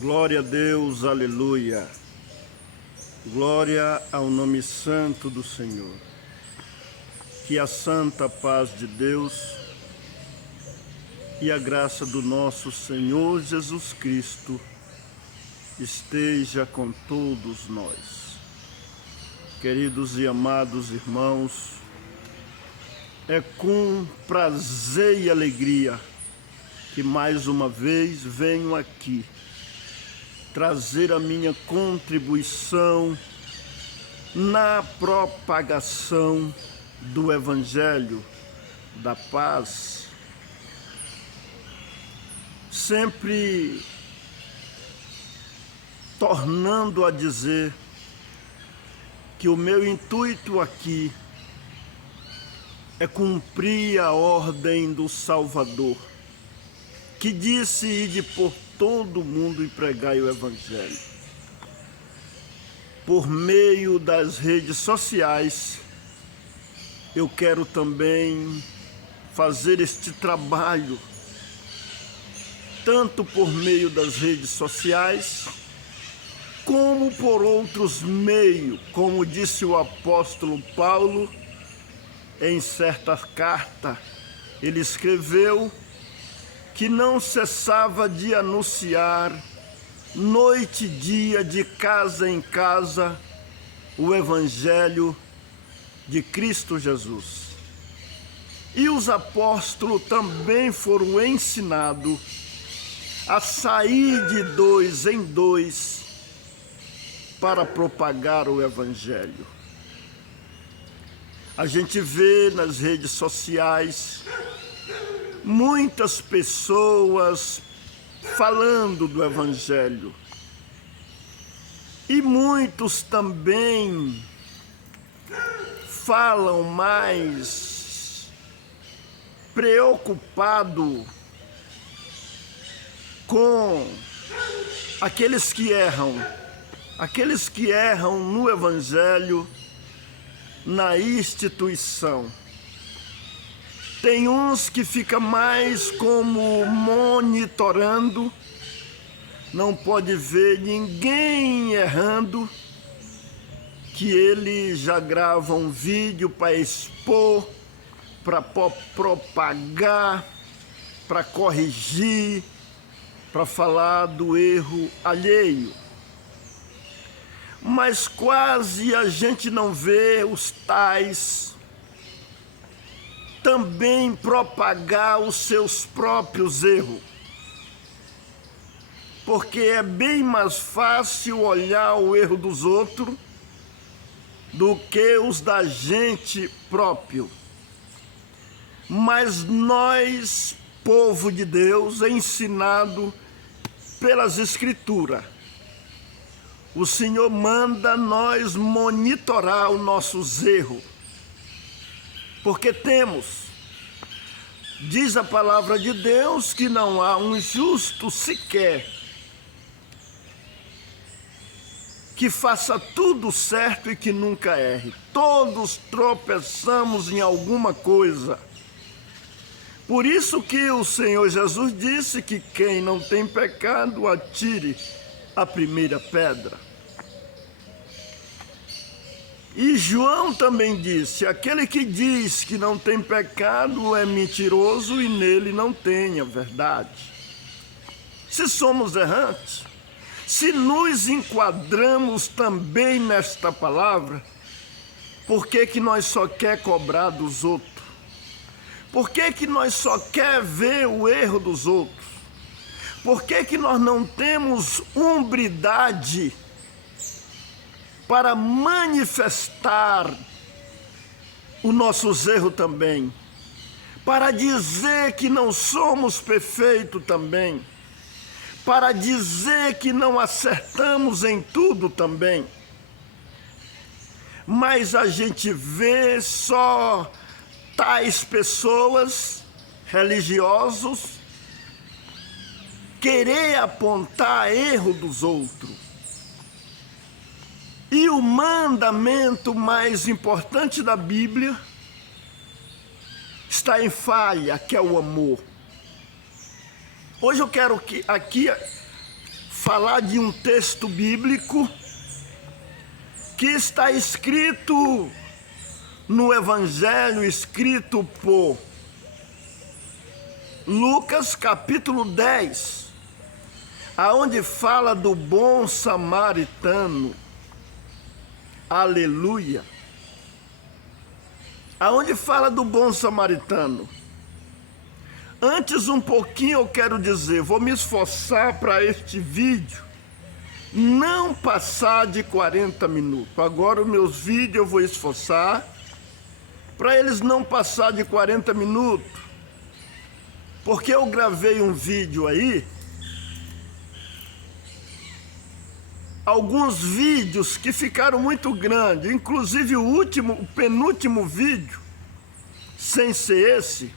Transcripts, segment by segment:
Glória a Deus, aleluia. Glória ao nome santo do Senhor. Que a santa paz de Deus e a graça do nosso Senhor Jesus Cristo esteja com todos nós. Queridos e amados irmãos, é com prazer e alegria que mais uma vez venho aqui trazer a minha contribuição na propagação do Evangelho da Paz, sempre tornando a dizer que o meu intuito aqui é cumprir a ordem do Salvador, que disse: ide por todo mundo e pregai o Evangelho. Por meio das redes sociais, eu quero também fazer este trabalho, tanto por meio das redes sociais, como por outros meios, como disse o apóstolo Paulo, em certa carta, ele escreveu que não cessava de anunciar, noite e dia, de casa em casa, o Evangelho de Cristo Jesus. E os apóstolos também foram ensinados a sair de dois em dois para propagar o Evangelho. A gente vê nas redes sociais muitas pessoas falando do Evangelho e muitos também falam mais preocupado com aqueles que erram no Evangelho, na instituição. Tem uns que ficam mais como monitorando, não pode ver ninguém errando, que ele já grava um vídeo para expor, para propagar, para corrigir, para falar do erro alheio. Mas quase a gente não vê os tais também propagar os seus próprios erros, porque é bem mais fácil olhar o erro dos outros do que os da gente próprio. Mas nós, povo de Deus, ensinado pelas Escrituras, o Senhor manda nós monitorar os nossos erros, porque diz a palavra de Deus, que não há um justo sequer que faça tudo certo e que nunca erre. Todos tropeçamos em alguma coisa. Por isso que o Senhor Jesus disse que quem não tem pecado, atire a primeira pedra. E João também disse: aquele que diz que não tem pecado é mentiroso e nele não tem a verdade. Se somos errantes, se nos enquadramos também nesta palavra, por que nós só quer cobrar dos outros? Por que nós só quer ver o erro dos outros? Por que nós não temos hombridade para manifestar os nossos erros também? Para dizer que não somos perfeitos também? Para dizer que não acertamos em tudo também? Mas a gente vê só tais pessoas religiosos querer apontar erro dos outros. E o mandamento mais importante da Bíblia está em falha, que é o amor. Hoje eu quero aqui falar de um texto bíblico que está escrito no Evangelho escrito por Lucas capítulo 10, aonde fala do bom samaritano. Aleluia! Aonde fala do bom samaritano. Antes um pouquinho eu quero dizer, vou me esforçar para este vídeo não passar de 40 minutos. Agora os meus vídeos eu vou esforçar para eles não passar de 40 minutos. Porque eu gravei um vídeo aí, alguns vídeos que ficaram muito grandes, inclusive o penúltimo vídeo, sem ser esse,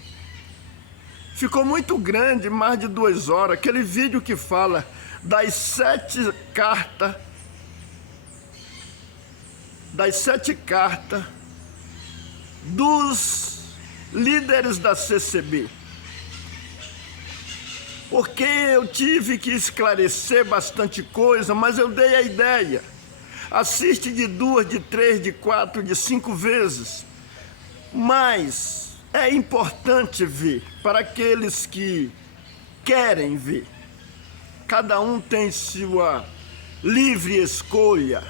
ficou muito grande, mais de 2 horas. Aquele vídeo que fala das 7 cartas, dos líderes da CCB. Porque eu tive que esclarecer bastante coisa, mas eu dei a ideia. Assiste de 2, de 3, de 4, de 5 vezes. Mas é importante ver para aqueles que querem ver. Cada um tem sua livre escolha,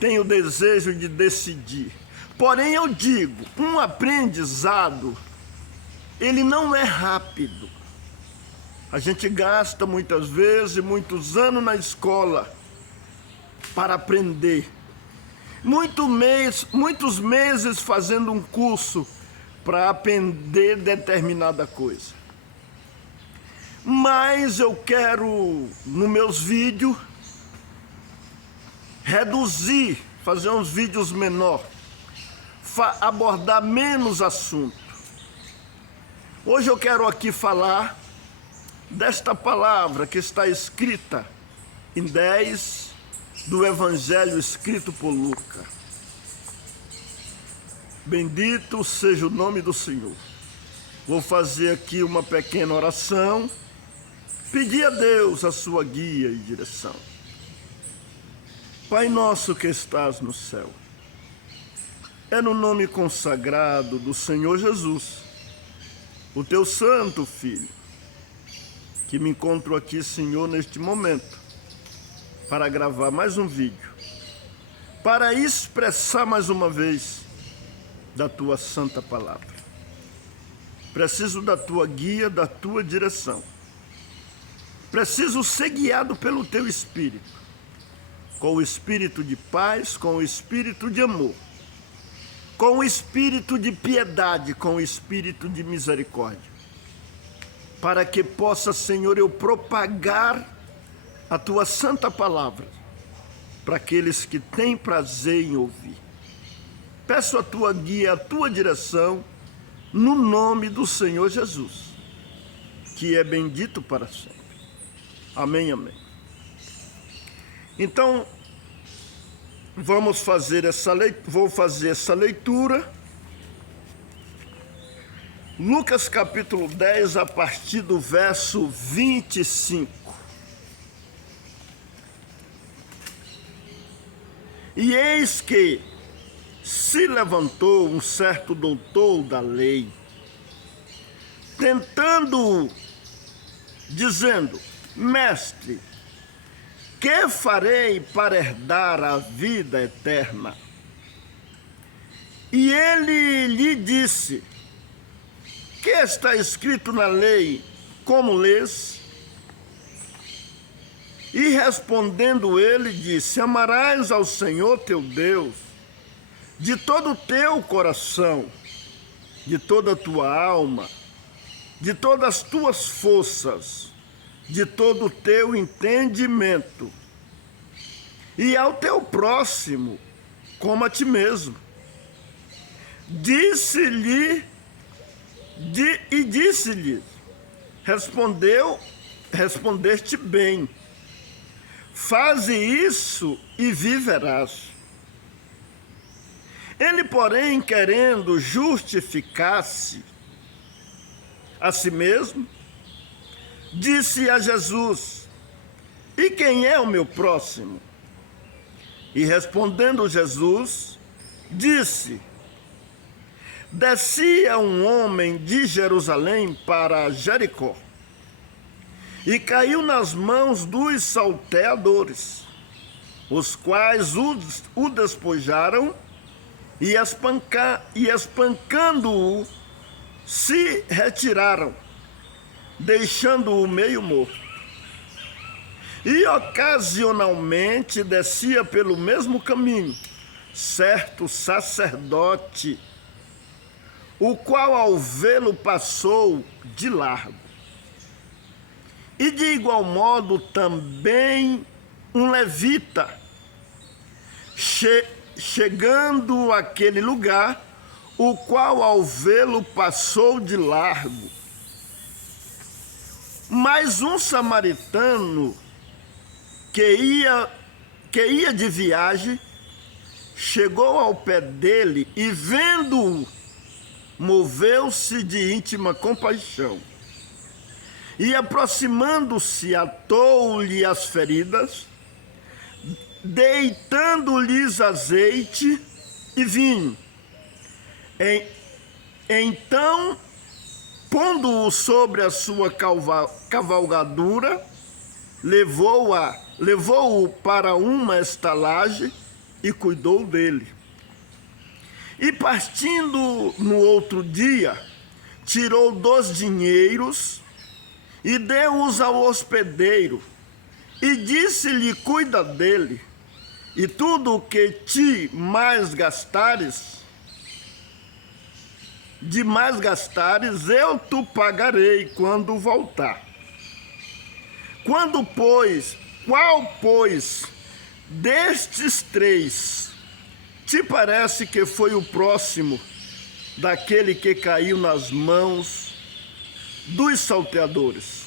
tem o desejo de decidir. Porém, eu digo, um aprendizado, ele não é rápido. A gente gasta muitas vezes, muitos anos na escola para aprender. Muitos meses fazendo um curso para aprender determinada coisa. Mas eu quero, nos meus vídeos, reduzir, fazer uns vídeos menores, abordar menos assunto. Hoje eu quero aqui falar desta palavra que está escrita em 10 do Evangelho escrito por Lucas. Bendito seja o nome do Senhor. Vou fazer aqui uma pequena oração, pedir a Deus a sua guia e direção. Pai nosso que estás no céu, é no nome consagrado do Senhor Jesus, o teu santo Filho, que me encontro aqui, Senhor, neste momento, para gravar mais um vídeo, para expressar mais uma vez da tua santa palavra. Preciso da tua guia, da tua direção. Preciso ser guiado pelo teu Espírito, com o Espírito de paz, com o Espírito de amor, com o Espírito de piedade, com o Espírito de misericórdia, para que possa, Senhor, eu propagar a tua santa palavra para aqueles que têm prazer em ouvir. Peço a tua guia, a tua direção, no nome do Senhor Jesus, que é bendito para sempre. Amém, amém. Então, vou fazer essa leitura. Lucas capítulo 10, a partir do verso 25. E eis que se levantou um certo doutor da lei, tentando-o, dizendo: Mestre, que farei para herdar a vida eterna? E ele lhe disse: que está escrito na lei, como lês? E respondendo ele, disse: amarás ao Senhor teu Deus de todo o teu coração, de toda a tua alma, de todas as tuas forças, de todo o teu entendimento, e ao teu próximo como a ti mesmo. Disse-lhe, respondeste bem, faze isso e viverás. Ele, porém, querendo justificar-se a si mesmo, disse a Jesus: e quem é o meu próximo? E respondendo Jesus, disse: descia um homem de Jerusalém para Jericó e caiu nas mãos dos salteadores, os quais o despojaram e espancando-o, se retiraram, deixando-o meio morto. E ocasionalmente descia pelo mesmo caminho certo sacerdote, o qual ao vê-lo passou de largo. E de igual modo também um levita, chegando àquele lugar, o qual ao vê-lo passou de largo. Mas um samaritano que ia de viagem, chegou ao pé dele e, vendo-o, moveu-se de íntima compaixão. E, aproximando-se, atou-lhe as feridas, deitando-lhes azeite e vinho. Então, pondo-o sobre a sua cavalgadura, levou-o para uma estalagem e cuidou dele. E partindo no outro dia, tirou 2 dinheiros e deu-os ao hospedeiro, e disse-lhe: cuida dele, e tudo o que te mais gastares, eu te pagarei quando voltar. Qual, pois, destes 3 te parece que foi o próximo daquele que caiu nas mãos dos salteadores?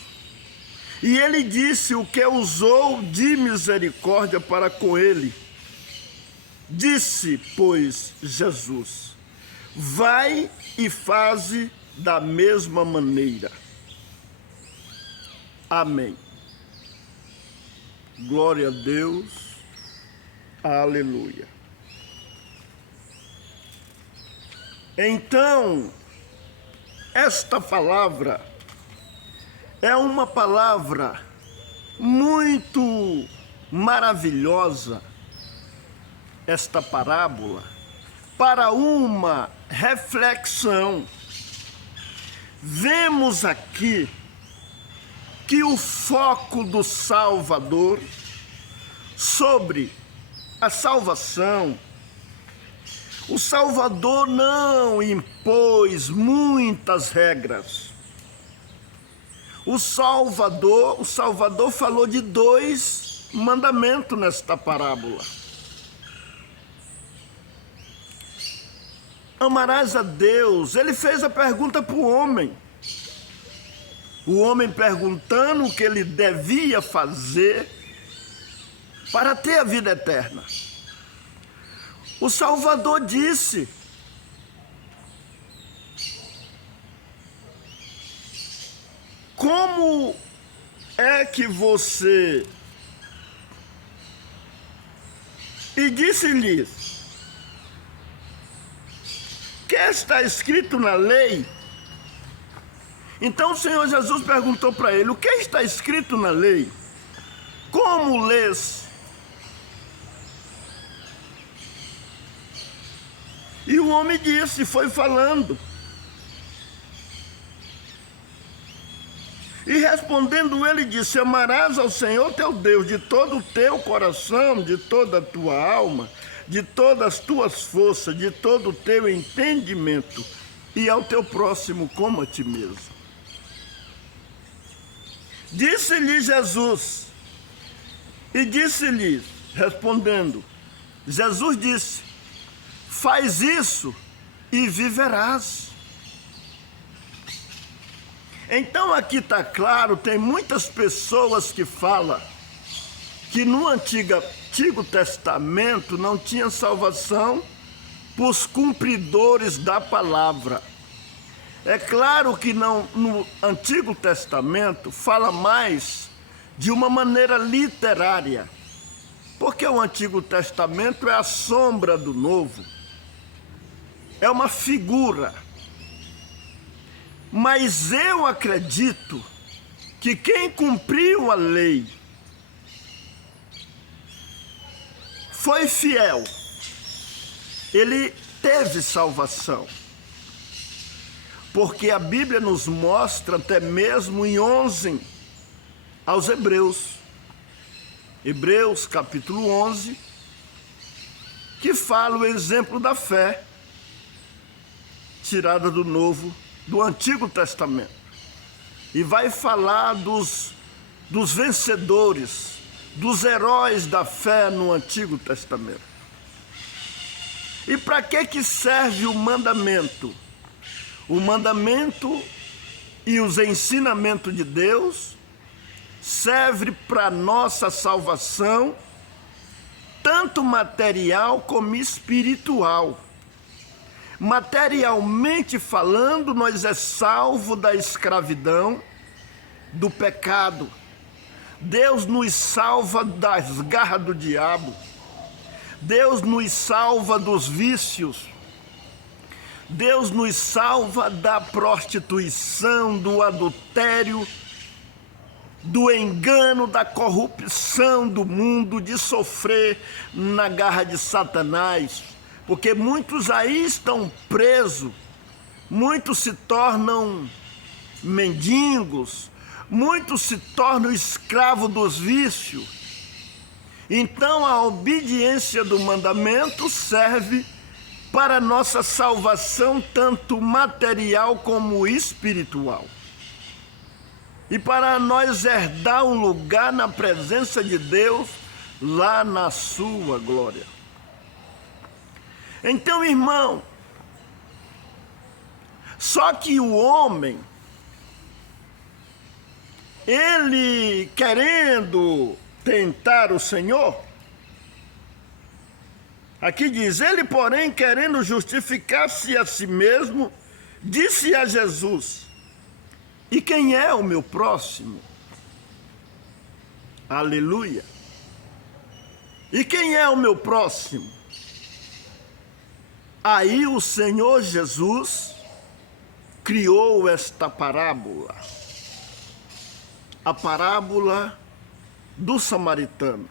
E ele disse: o que usou de misericórdia para com ele. Disse, pois, Jesus: vai e faze da mesma maneira. Amém. Glória a Deus. Aleluia. Então, esta palavra é uma palavra muito maravilhosa, esta parábola, para uma reflexão. Vemos aqui que o foco do Salvador sobre a salvação, o Salvador não impôs muitas regras. O Salvador falou de 2 mandamentos nesta parábola. Amarás a Deus. Ele fez a pergunta para o homem. O homem perguntando o que ele devia fazer para ter a vida eterna. O Salvador disse: como é que você... E disse-lhes: que está escrito na lei? Então o Senhor Jesus perguntou para ele: o que está escrito na lei? Como lês? E o homem disse, foi falando. E respondendo ele disse: amarás ao Senhor teu Deus de todo o teu coração, de toda a tua alma, de todas as tuas forças, de todo o teu entendimento, e ao teu próximo como a ti mesmo. Disse-lhe Jesus, e disse-lhe, respondendo, Jesus disse: faz isso e viverás. Então aqui está claro, tem muitas pessoas que falam que no Antigo Testamento não tinha salvação para os cumpridores da palavra. É claro que não, no Antigo Testamento fala mais de uma maneira literária, porque o Antigo Testamento é a sombra do Novo, é uma figura. Mas eu acredito que quem cumpriu a lei foi fiel, ele teve salvação. Porque a Bíblia nos mostra, até mesmo em 11, aos Hebreus capítulo 11, que fala o exemplo da fé tirada do Antigo Testamento. E vai falar dos vencedores, dos heróis da fé no Antigo Testamento. E para que serve o mandamento? O mandamento e os ensinamentos de Deus servem para nossa salvação, tanto material como espiritual. Materialmente falando, nós é salvo da escravidão, do pecado. Deus nos salva das garras do diabo. Deus nos salva dos vícios. Deus nos salva da prostituição, do adultério, do engano, da corrupção do mundo, de sofrer na garra de Satanás. Porque muitos aí estão presos, muitos se tornam mendigos, muitos se tornam escravos dos vícios. Então a obediência do mandamento serve para nossa salvação, tanto material como espiritual. E para nós herdar um lugar na presença de Deus, lá na sua glória. Então, irmão, só que o homem, ele querendo tentar o Senhor, aqui diz, ele porém querendo justificar-se a si mesmo, disse a Jesus, e quem é o meu próximo? Aleluia! E quem é o meu próximo? Aí o Senhor Jesus criou esta parábola, a parábola do samaritano.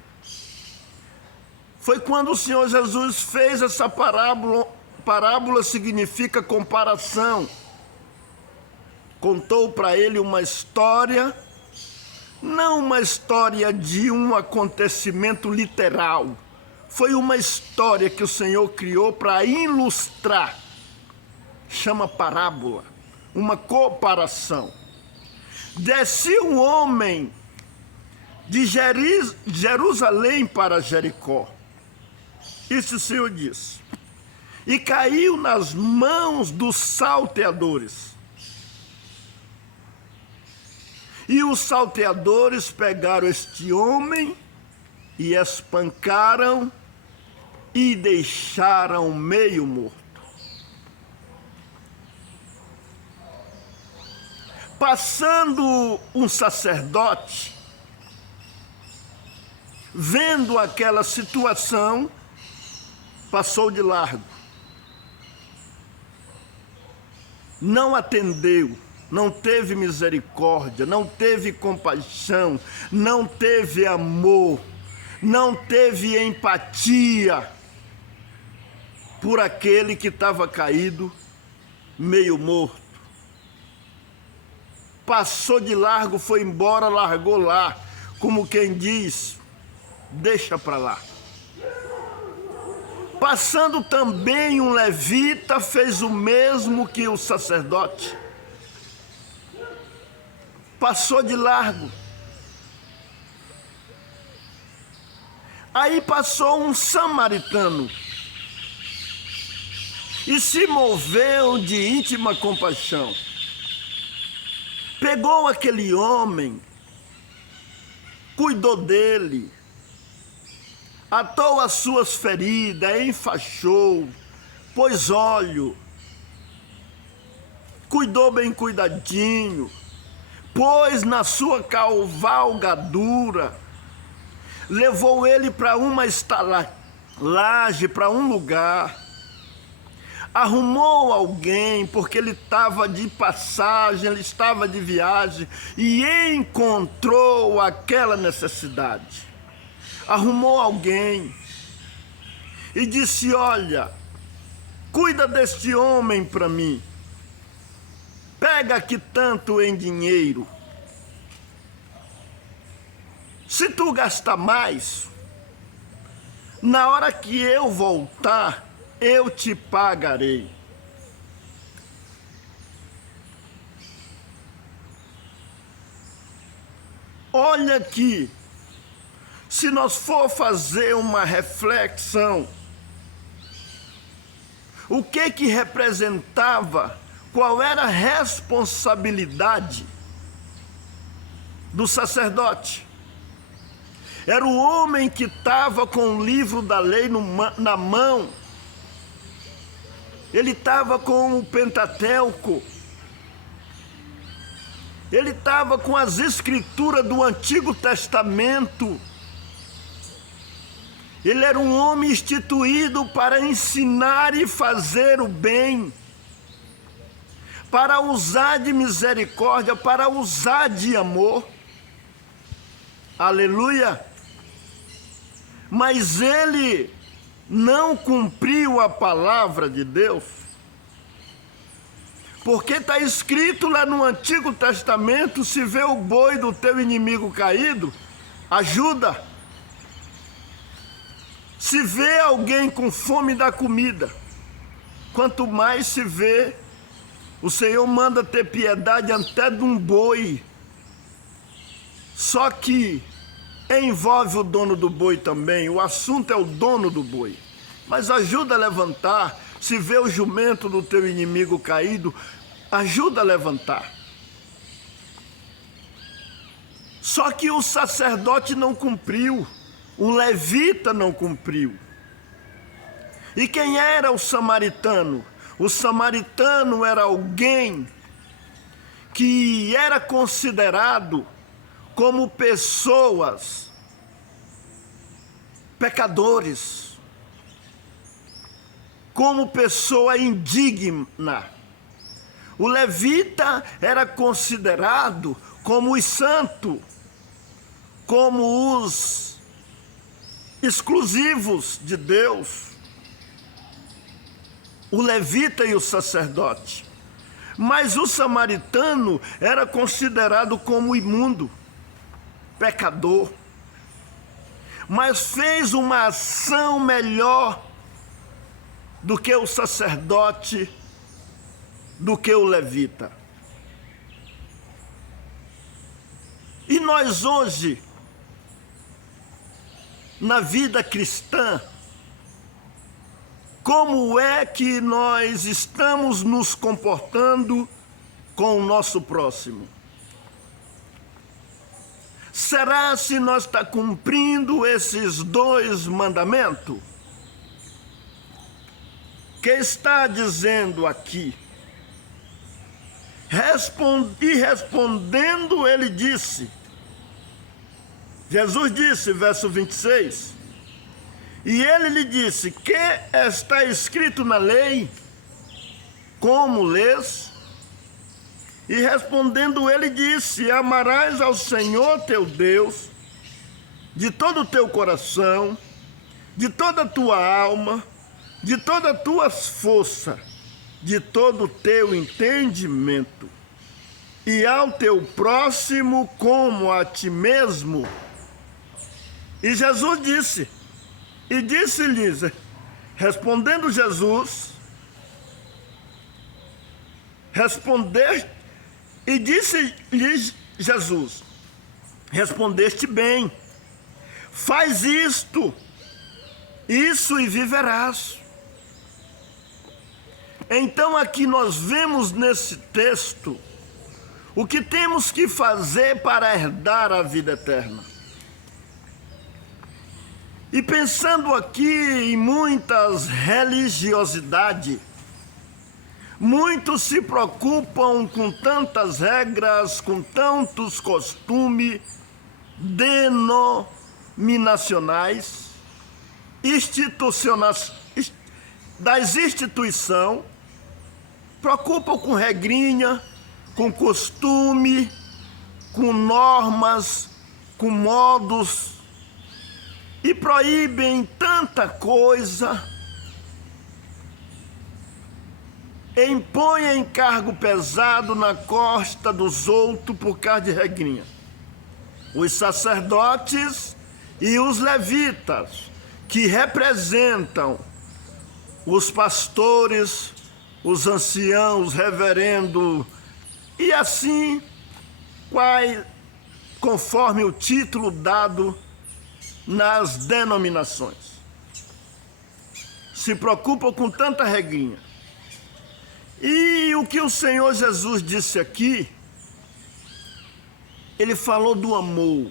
Foi quando o Senhor Jesus fez essa parábola. Parábola significa comparação. Contou para ele uma história, não uma história de um acontecimento literal. Foi uma história que o Senhor criou para ilustrar. Chama parábola, uma comparação. Descia um homem de Jerusalém para Jericó. Isso o Senhor disse. E caiu nas mãos dos salteadores. E os salteadores pegaram este homem e espancaram e deixaram meio morto. Passando um sacerdote, vendo aquela situação, passou de largo. Não atendeu, não teve misericórdia, não teve compaixão, não teve amor, não teve empatia por aquele que estava caído, meio morto. Passou de largo, foi embora, largou lá, como quem diz, deixa para lá. Passando também um levita, fez o mesmo que o sacerdote. Passou de largo. Aí passou um samaritano e se moveu de íntima compaixão. Pegou aquele homem, cuidou dele, atou as suas feridas, enfaixou, pôs óleo, cuidou bem cuidadinho, pois na sua cavalgadura levou ele para uma estalagem, para um lugar, arrumou alguém, porque ele estava de passagem, ele estava de viagem, e encontrou aquela necessidade. Arrumou alguém e disse: olha, cuida deste homem para mim, pega aqui tanto em dinheiro, se tu gastar mais, na hora que eu voltar, eu te pagarei. Olha aqui, se nós for fazer uma reflexão, o que representava, qual era a responsabilidade do sacerdote? Era o homem que estava com o livro da lei na mão. Ele estava com o Pentateuco. Ele estava com as escrituras do Antigo Testamento. Ele era um homem instituído para ensinar e fazer o bem, para usar de misericórdia, para usar de amor. Aleluia! Mas ele não cumpriu a palavra de Deus, porque está escrito lá no Antigo Testamento: se vê o boi do teu inimigo caído, ajuda. Se vê alguém com fome, dá comida. Quanto mais se vê, o Senhor manda ter piedade até de um boi. Só que envolve o dono do boi também, o assunto é o dono do boi. Mas ajuda a levantar. Se vê o jumento do teu inimigo caído, ajuda a levantar. Só que o sacerdote não cumpriu, o levita não cumpriu. E quem era o samaritano? O samaritano era alguém que era considerado como pessoas pecadores, como pessoa indigna. O levita era considerado como os santos, como os exclusivos de Deus, o levita e o sacerdote. Mas o samaritano era considerado como imundo, pecador, mas fez uma ação melhor do que o sacerdote, do que o levita. E nós hoje, na vida cristã, como é que nós estamos nos comportando com o nosso próximo? Será se nós estamos cumprindo esses 2 mandamentos? Que está dizendo aqui? E respondendo ele disse, Jesus disse, verso 26, e ele lhe disse: que está escrito na lei? Como lês? E respondendo ele disse: amarás ao Senhor teu Deus de todo o teu coração, de toda a tua alma, de toda a tua força, de todo o teu entendimento, e ao teu próximo como a ti mesmo. E Jesus disse, e disse-lhes, respondendo Jesus, e disse-lhes Jesus, respondeste bem, faz isso e viverás. Então aqui nós vemos nesse texto o que temos que fazer para herdar a vida eterna. E pensando aqui em muitas religiosidades, Muitos se preocupam com tantas regras, com tantos costumes denominacionais, institucionais, das instituições, preocupam com regrinha, com costume, com normas, com modos, e proíbem tanta coisa, impõem encargo pesado na costa dos outros por causa de regrinha. Os sacerdotes e os levitas, que representam os pastores, os anciãos, os reverendos, e assim, conforme o título dado nas denominações. Se preocupam com tanta regrinha. E o que o Senhor Jesus disse aqui, ele falou do amor,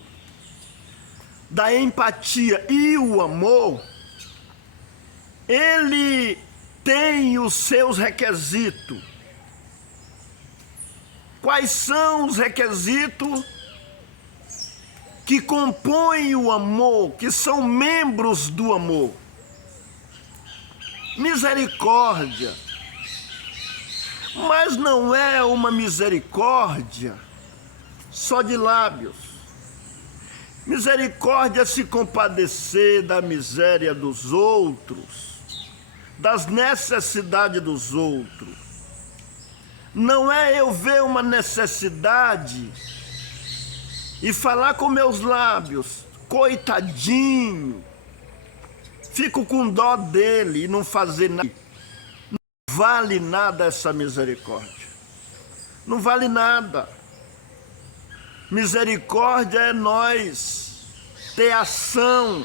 da empatia, e o amor, ele tem os seus requisitos. Quais são os requisitos que compõem o amor, que são membros do amor? Misericórdia. Mas não é uma misericórdia só de lábios. Misericórdia é se compadecer da miséria dos outros, das necessidades dos outros. Não é eu ver uma necessidade e falar com meus lábios, coitadinho, fico com dó dele e não fazer nada. Não vale nada essa misericórdia. Não vale nada. Misericórdia é nós ter ação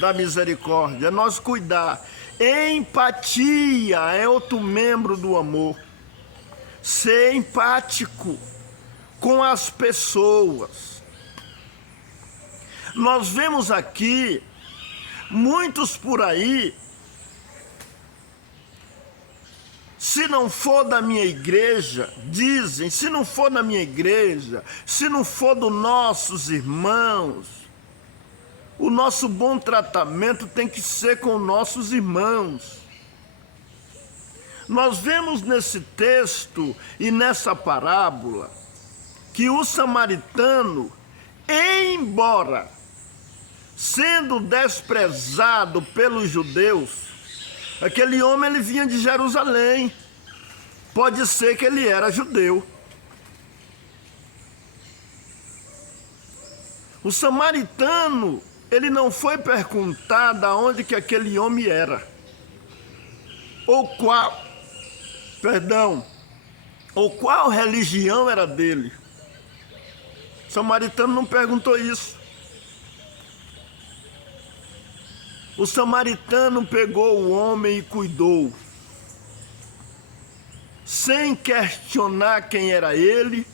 da misericórdia, é nós cuidar. Empatia é outro membro do amor. Ser empático com as pessoas. Nós vemos aqui muitos por aí, se não for da minha igreja, dizem, se não for da minha igreja, se não for dos nossos irmãos, o nosso bom tratamento tem que ser com nossos irmãos. Nós vemos nesse texto e nessa parábola que o samaritano, embora sendo desprezado pelos judeus, aquele homem ele vinha de Jerusalém, pode ser que ele era judeu. O samaritano, ele não foi perguntado aonde que aquele homem era, ou qual religião era dele. O samaritano não perguntou isso. O samaritano pegou o homem e cuidou, sem questionar quem era ele,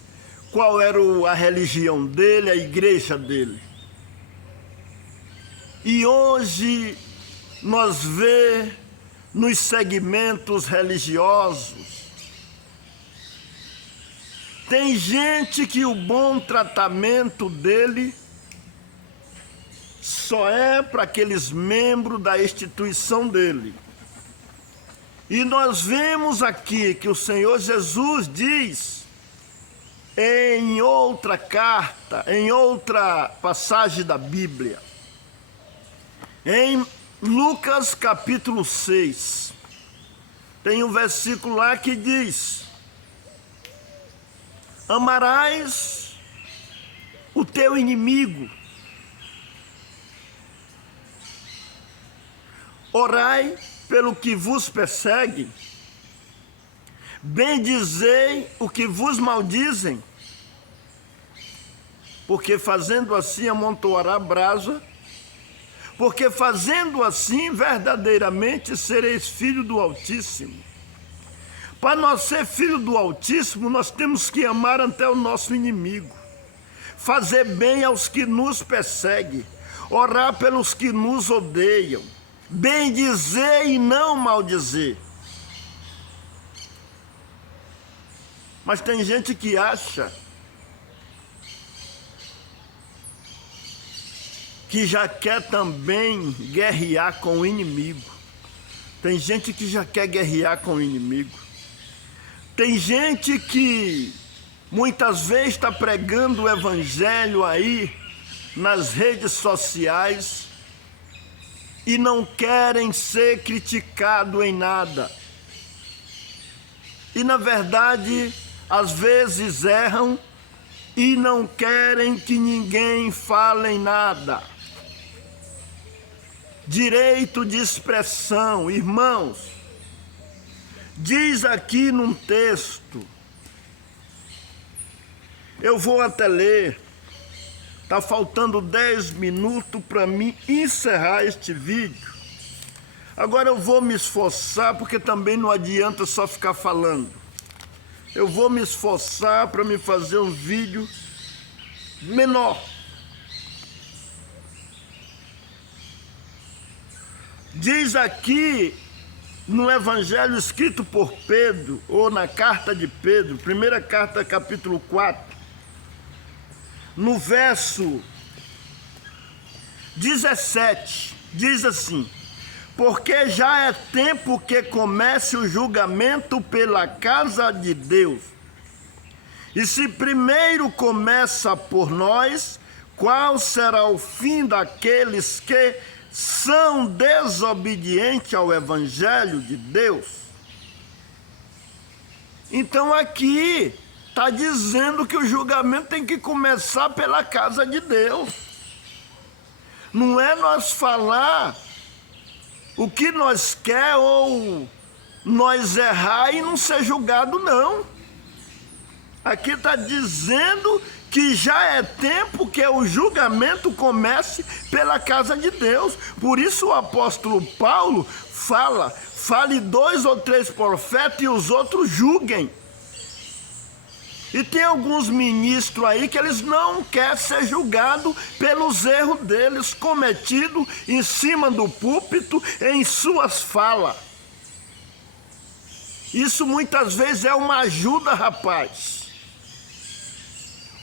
qual era a religião dele, a igreja dele. E hoje nós vemos nos segmentos religiosos, tem gente que o bom tratamento dele só é para aqueles membros da instituição dele. E nós vemos aqui que o Senhor Jesus diz, em outra carta, em outra passagem da Bíblia, em Lucas capítulo 6, tem um versículo lá que diz: amarás o teu inimigo, orai pelo que vos persegue, bendizei o que vos maldizem, porque fazendo assim amontoará brasa, porque fazendo assim verdadeiramente sereis filho do Altíssimo. Para nós ser filho do Altíssimo, nós temos que amar até o nosso inimigo, fazer bem aos que nos perseguem, orar pelos que nos odeiam, bendizer e não maldizer. Mas tem gente que acha que já quer também guerrear com o inimigo. Tem gente que já quer guerrear com o inimigo. Tem gente que muitas vezes está pregando o evangelho aí nas redes sociais e não querem ser criticados em nada. E na verdade, às vezes erram e não querem que ninguém fale nada. Direito de expressão, irmãos, diz aqui num texto, eu vou até ler, está faltando 10 minutos para mim encerrar este vídeo. Agora eu vou me esforçar, porque também não adianta só ficar falando. Eu vou me esforçar para me fazer um vídeo menor. Diz aqui no evangelho escrito por Pedro, ou na carta de Pedro, primeira carta, capítulo 4, no verso 17, diz assim: porque já é tempo que comece o julgamento pela casa de Deus. E se primeiro começa por nós, qual será o fim daqueles que são desobedientes ao evangelho de Deus? Então aqui está dizendo que o julgamento tem que começar pela casa de Deus. Não é nós falar o que nós quer ou nós errar e não ser julgado, não. Aqui está dizendo que já é tempo que o julgamento comece pela casa de Deus. Por isso o apóstolo Paulo fale 2 ou 3 profetas e os outros julguem. E tem alguns ministros aí que eles não querem ser julgados pelos erros deles cometidos em cima do púlpito, em suas falas. Isso muitas vezes é uma ajuda, rapaz.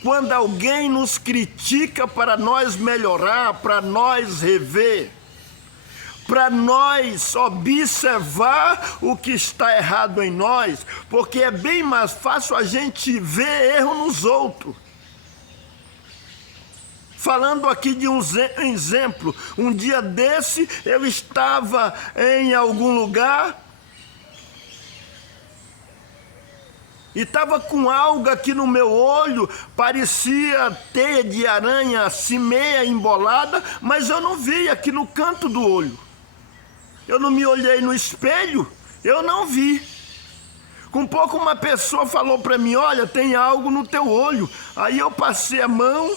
Quando alguém nos critica para nós melhorar, para nós rever, para nós observar o que está errado em nós, porque é bem mais fácil a gente ver erro nos outros. Falando aqui de um exemplo, um dia desse eu estava em algum lugar e estava com algo aqui no meu olho, parecia teia de aranha, assim meia embolada, mas eu não vi aqui no canto do olho. Eu não me olhei no espelho, eu não vi. Com pouco uma pessoa falou para mim: olha, tem algo no teu olho. Aí eu passei a mão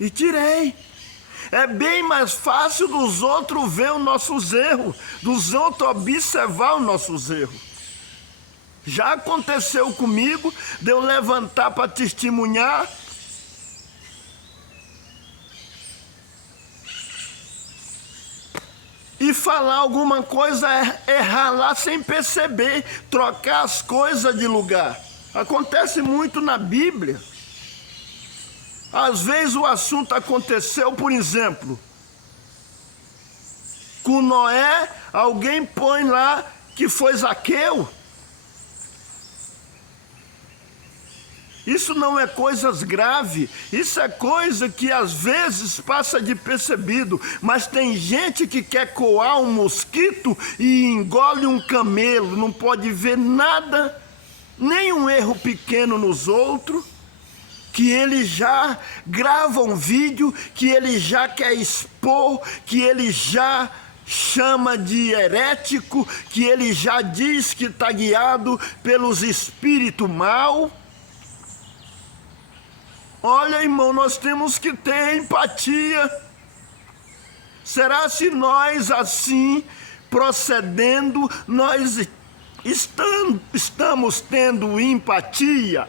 e tirei. É bem mais fácil dos outros ver os nossos erros, dos outros observar os nossos erros. Já aconteceu comigo de eu levantar para testemunhar e falar alguma coisa, errar lá sem perceber, trocar as coisas de lugar. Acontece muito na Bíblia. Às vezes o assunto aconteceu, por exemplo, com Noé, alguém põe lá que foi Zaqueu. Isso não é coisas graves, isso é coisa que às vezes passa de percebido, mas tem gente que quer coar um mosquito e engole um camelo, não pode ver nada, nem um erro pequeno nos outros, que ele já grava um vídeo, que ele já quer expor, que ele já chama de herético, que ele já diz que está guiado pelos espíritos maus. Olha, irmão, nós temos que ter empatia. Será se nós assim procedendo, nós estamos tendo empatia?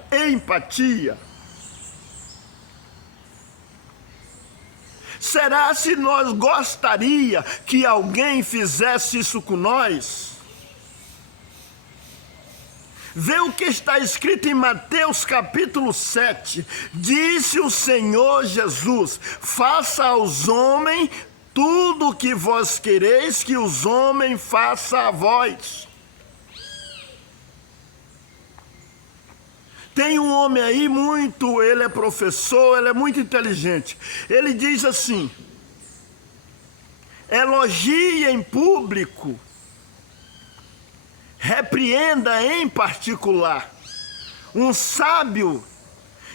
Será se nós gostaria que alguém fizesse isso com nós? Vê o que está escrito em Mateus capítulo 7. Disse o Senhor Jesus: faça aos homens tudo o que vós quereis que os homens façam a vós. Tem um homem aí ele é professor, ele é muito inteligente. Ele diz assim: elogie em público, repreenda em particular. Um sábio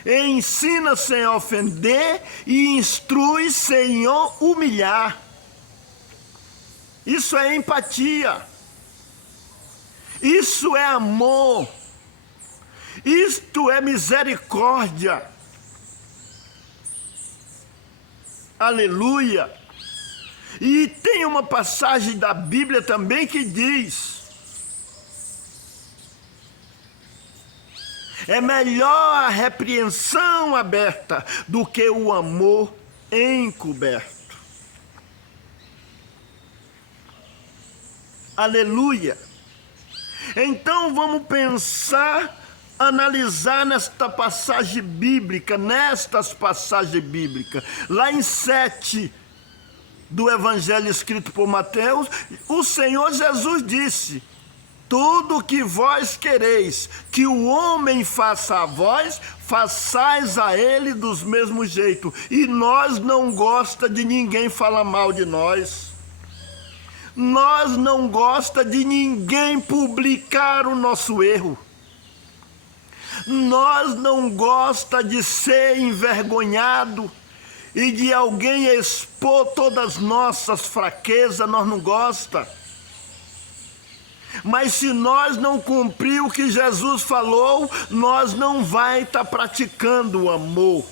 ensina sem ofender e instrui sem humilhar. Isso é empatia. Isso é amor. Isto é misericórdia. Aleluia. E tem uma passagem da Bíblia também que diz: é melhor a repreensão aberta do que o amor encoberto. Aleluia. Então vamos pensar, analisar nestas passagens bíblicas, lá em 7 do Evangelho escrito por Mateus, o Senhor Jesus disse: tudo que vós quereis que o homem faça a vós, façais a ele dos mesmos jeito. E nós não gosta de ninguém falar mal de nós. Nós não gosta de ninguém publicar o nosso erro. Nós não gosta de ser envergonhado e de alguém expor todas as nossas fraquezas, nós não gosta. Mas se nós não cumprir o que Jesus falou, nós não vai estar praticando o amor.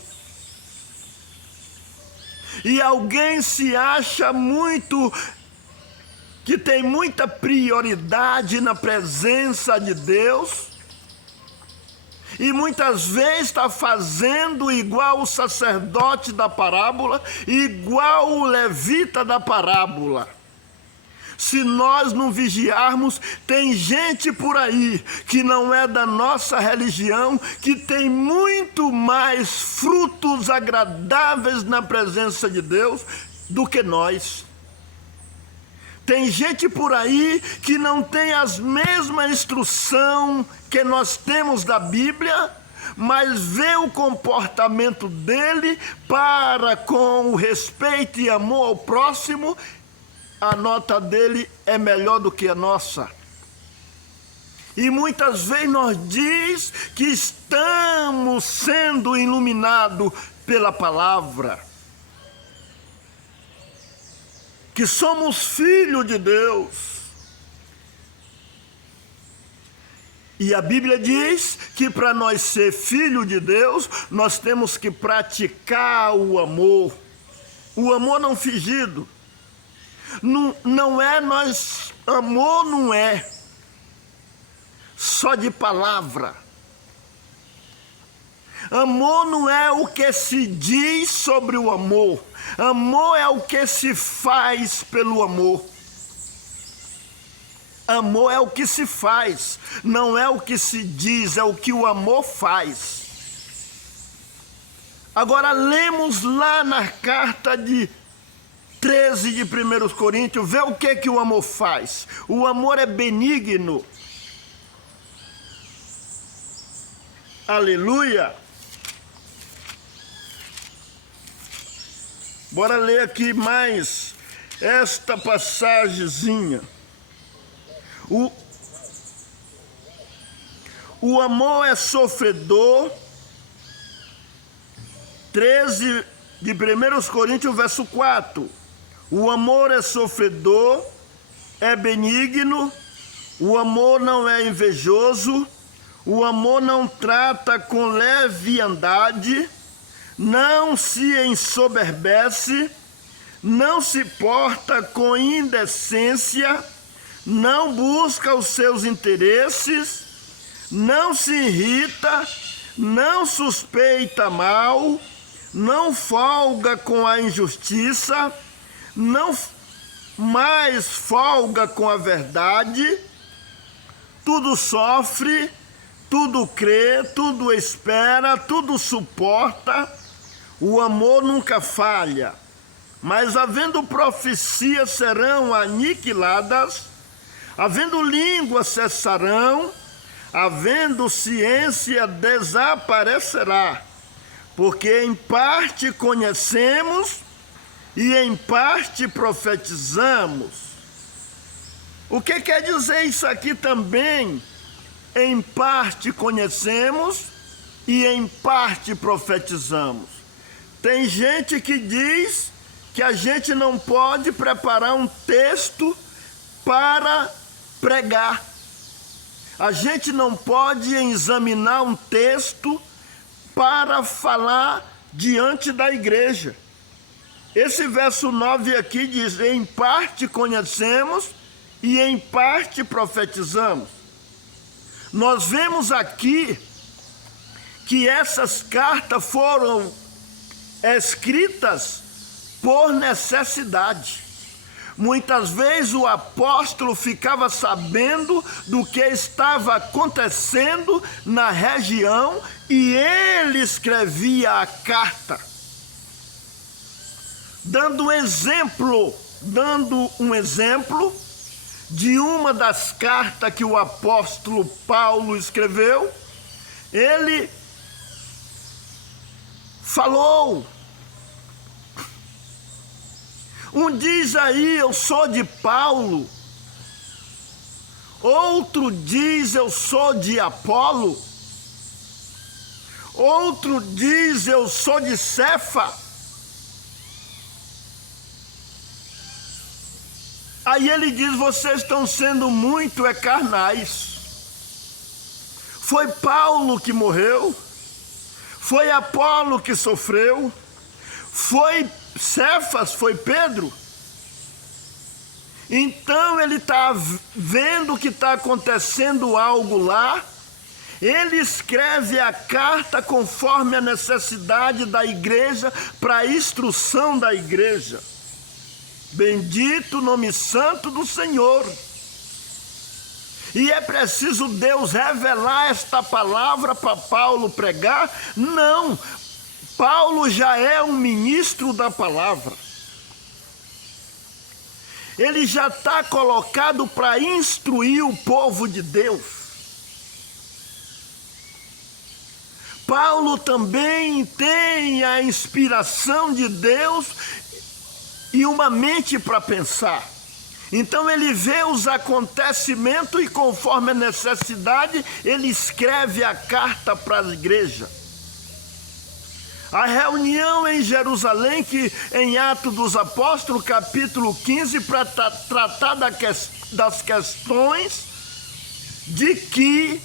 E alguém se acha muito, que tem muita prioridade na presença de Deus, e muitas vezes está fazendo igual o sacerdote da parábola, igual o levita da parábola. Se nós não vigiarmos, tem gente por aí que não é da nossa religião, que tem muito mais frutos agradáveis na presença de Deus do que nós. Tem gente por aí que não tem as mesmas instruções que nós temos da Bíblia, mas vê o comportamento dele para com o respeito e amor ao próximo, a nota dele é melhor do que a nossa. E muitas vezes nós diz que estamos sendo iluminados pela palavra, que somos filhos de Deus. E a Bíblia diz que para nós ser filho de Deus, nós temos que praticar o amor não fingido. Não é nós, amor não é só de palavra. Amor não é o que se diz sobre o amor. Amor é o que se faz pelo amor. Amor é o que se faz, não é o que se diz, é o que o amor faz. Agora lemos lá na carta de 13 de 1 Coríntios, vê o que o amor faz. O amor é benigno. Aleluia. Bora ler aqui mais esta passagemzinha. O amor é sofredor. 13 de 1 Coríntios, verso 4. O amor é sofredor, é benigno, o amor não é invejoso, o amor não trata com leviandade, não se ensoberbece, não se porta com indecência, não busca os seus interesses, não se irrita, não suspeita mal, não folga com a injustiça, não mais folga com a verdade, tudo sofre, tudo crê, tudo espera, tudo suporta. O amor nunca falha. Mas havendo profecias serão aniquiladas, havendo língua cessarão, havendo ciência desaparecerá. Porque em parte conhecemos e em parte profetizamos. O que quer dizer isso aqui também? Em parte conhecemos e em parte profetizamos. Tem gente que diz que a gente não pode preparar um texto para pregar. A gente não pode examinar um texto para falar diante da igreja. Esse verso 9 aqui diz: em parte conhecemos e em parte profetizamos. Nós vemos aqui que essas cartas foram escritas por necessidade. Muitas vezes o apóstolo ficava sabendo do que estava acontecendo na região e ele escrevia a carta. Dando um exemplo de uma das cartas que o apóstolo Paulo escreveu, ele falou: um diz aí, eu sou de Paulo, outro diz, eu sou de Apolo, outro diz, eu sou de Cefa. Aí ele diz: vocês estão sendo muito carnais. Foi Paulo que morreu, foi Apolo que sofreu, foi Cefas, foi Pedro. Então ele está vendo que está acontecendo algo lá. Ele escreve a carta conforme a necessidade da igreja, para a instrução da igreja. Bendito o nome santo do Senhor. E é preciso Deus revelar esta palavra para Paulo pregar? Não. Paulo já é um ministro da palavra. Ele já está colocado para instruir o povo de Deus. Paulo também tem a inspiração de Deus e uma mente para pensar. Então ele vê os acontecimentos e conforme a necessidade, ele escreve a carta para a igreja. A reunião em Jerusalém, que em Atos dos Apóstolos, capítulo 15, para tratar das questões de que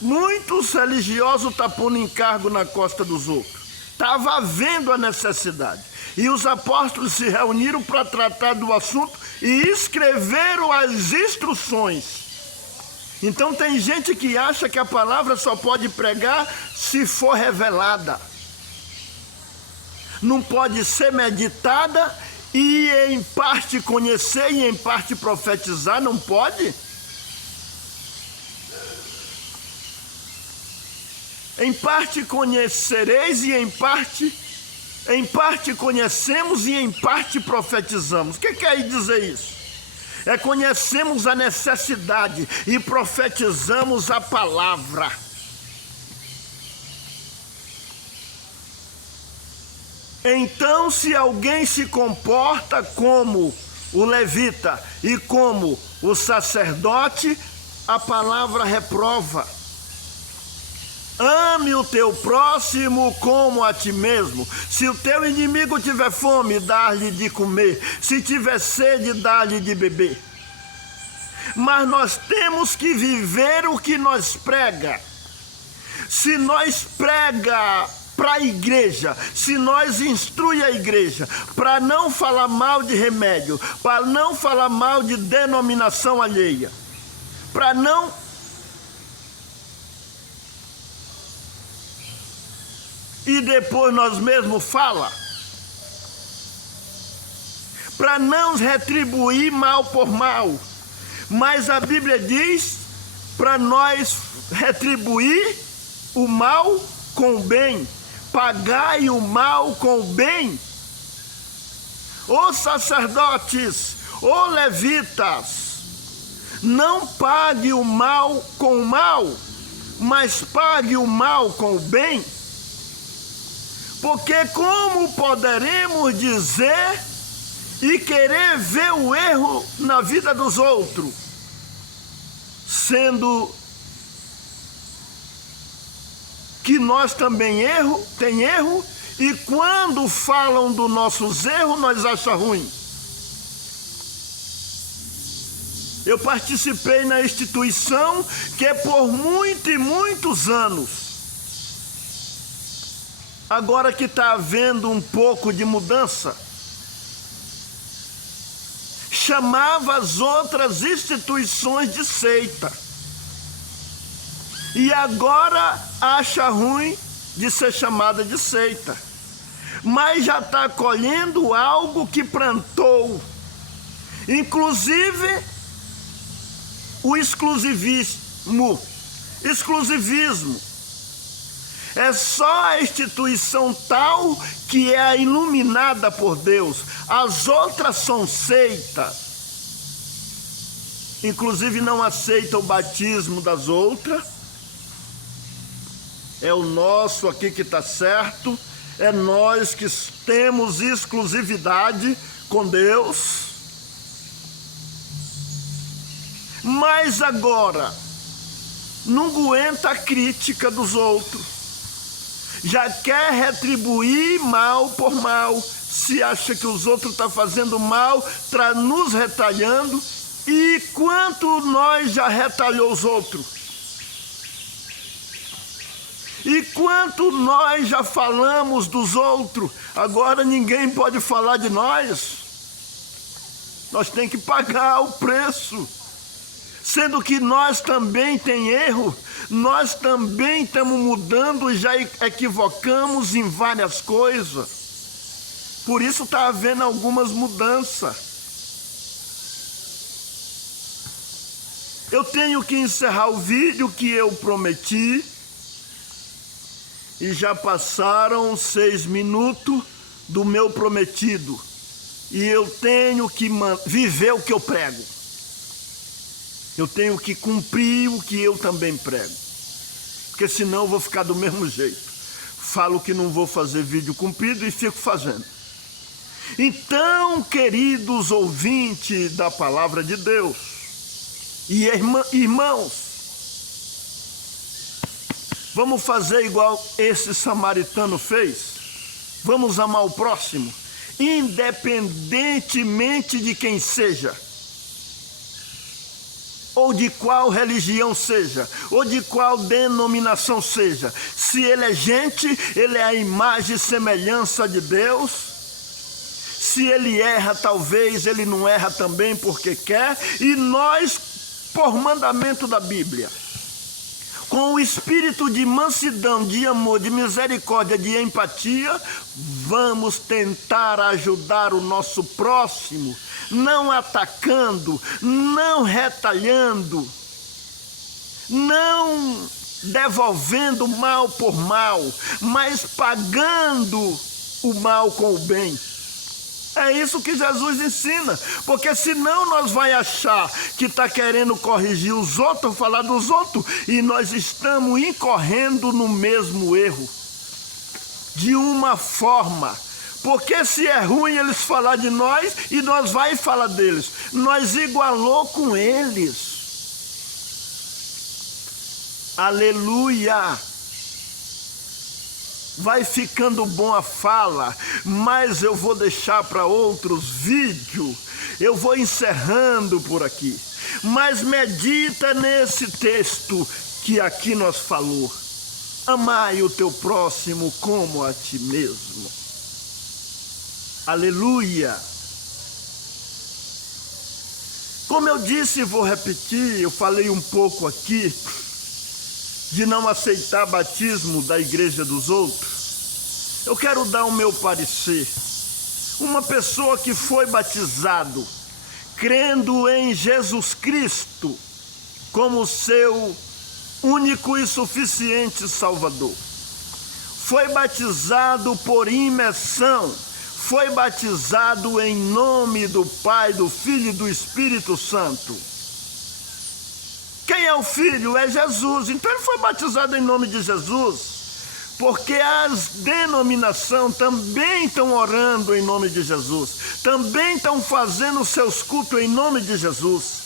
muitos religiosos estão pondo encargo na costa dos outros. Estava havendo a necessidade. E os apóstolos se reuniram para tratar do assunto e escreveram as instruções. Então tem gente que acha que a palavra só pode pregar se for revelada. Não pode ser meditada e em parte conhecer e em parte profetizar, não pode? Em parte conhecereis e em parte conhecemos e em parte profetizamos. O que quer dizer isso? É conhecemos a necessidade e profetizamos a palavra. Então, se alguém se comporta como o levita e como o sacerdote, a palavra reprova. Ame o teu próximo como a ti mesmo. Se o teu inimigo tiver fome, dá-lhe de comer. Se tiver sede, dá-lhe de beber. Mas nós temos que viver o que nós prega. Se nós prega para a igreja, se nós instrui a igreja, para não falar mal de remédio, para não falar mal de denominação alheia, para não... E depois nós mesmos fala, para não retribuir mal por mal. Mas a Bíblia diz para nós retribuir o mal com o bem, pagai o mal com o bem. Os sacerdotes, os levitas, não pague o mal com o mal, mas pague o mal com o bem. Porque como poderemos dizer e querer ver o erro na vida dos outros, sendo que nós também tem erro, e quando falam dos nossos erros, nós achamos ruim. Eu participei na instituição que por muitos anos, agora que está havendo um pouco de mudança, chamava as outras instituições de seita. E agora acha ruim de ser chamada de seita. Mas já está colhendo algo que plantou. Inclusive o exclusivismo. É só a instituição tal que é a iluminada por Deus. As outras são seitas. Inclusive não aceita o batismo das outras. É o nosso aqui que está certo. É nós que temos exclusividade com Deus. Mas agora, não aguenta a crítica dos outros. Já quer retribuir mal por mal. Se acha que os outros estão fazendo mal, está nos retalhando. E quanto nós já retalhou os outros? E quanto nós já falamos dos outros? Agora ninguém pode falar de nós. Nós temos que pagar o preço. Sendo que nós também tem erro, nós também estamos mudando e já equivocamos em várias coisas. Por isso está havendo algumas mudanças. Eu tenho que encerrar o vídeo que eu prometi. E já passaram 6 minutos do meu prometido. E eu tenho que viver o que eu prego. Eu tenho que cumprir o que eu também prego. Porque senão eu vou ficar do mesmo jeito. Falo que não vou fazer vídeo comprido e fico fazendo. Então, queridos ouvintes da palavra de Deus e irmãos, vamos fazer igual esse samaritano fez? Vamos amar o próximo, independentemente de quem seja. Ou de qual religião seja, ou de qual denominação seja. Se ele é gente, ele é a imagem e semelhança de Deus. Se ele erra, talvez ele não erra também porque quer. E nós, por mandamento da Bíblia, com o espírito de mansidão, de amor, de misericórdia, de empatia, vamos tentar ajudar o nosso próximo, não atacando, não retalhando, não devolvendo mal por mal, mas pagando o mal com o bem. É isso que Jesus ensina, porque senão nós vai achar que está querendo corrigir os outros, falar dos outros, e nós estamos incorrendo no mesmo erro, de uma forma, porque se é ruim eles falar de nós, e nós vai falar deles, nós igualou com eles. Aleluia! Vai ficando bom a fala, mas eu vou deixar para outros vídeos. Eu vou encerrando por aqui. Mas medita nesse texto que aqui nós falou. Amai o teu próximo como a ti mesmo. Aleluia! Como eu disse e vou repetir, eu falei um pouco aqui de não aceitar batismo da igreja dos outros. Eu quero dar o meu parecer. Uma pessoa que foi batizado, crendo em Jesus Cristo, como seu único e suficiente Salvador. Foi batizado por imersão, foi batizado em nome do Pai, do Filho e do Espírito Santo. Quem é o Filho? É Jesus. Então ele foi batizado em nome de Jesus, porque as denominações também estão orando em nome de Jesus, também estão fazendo seus cultos em nome de Jesus.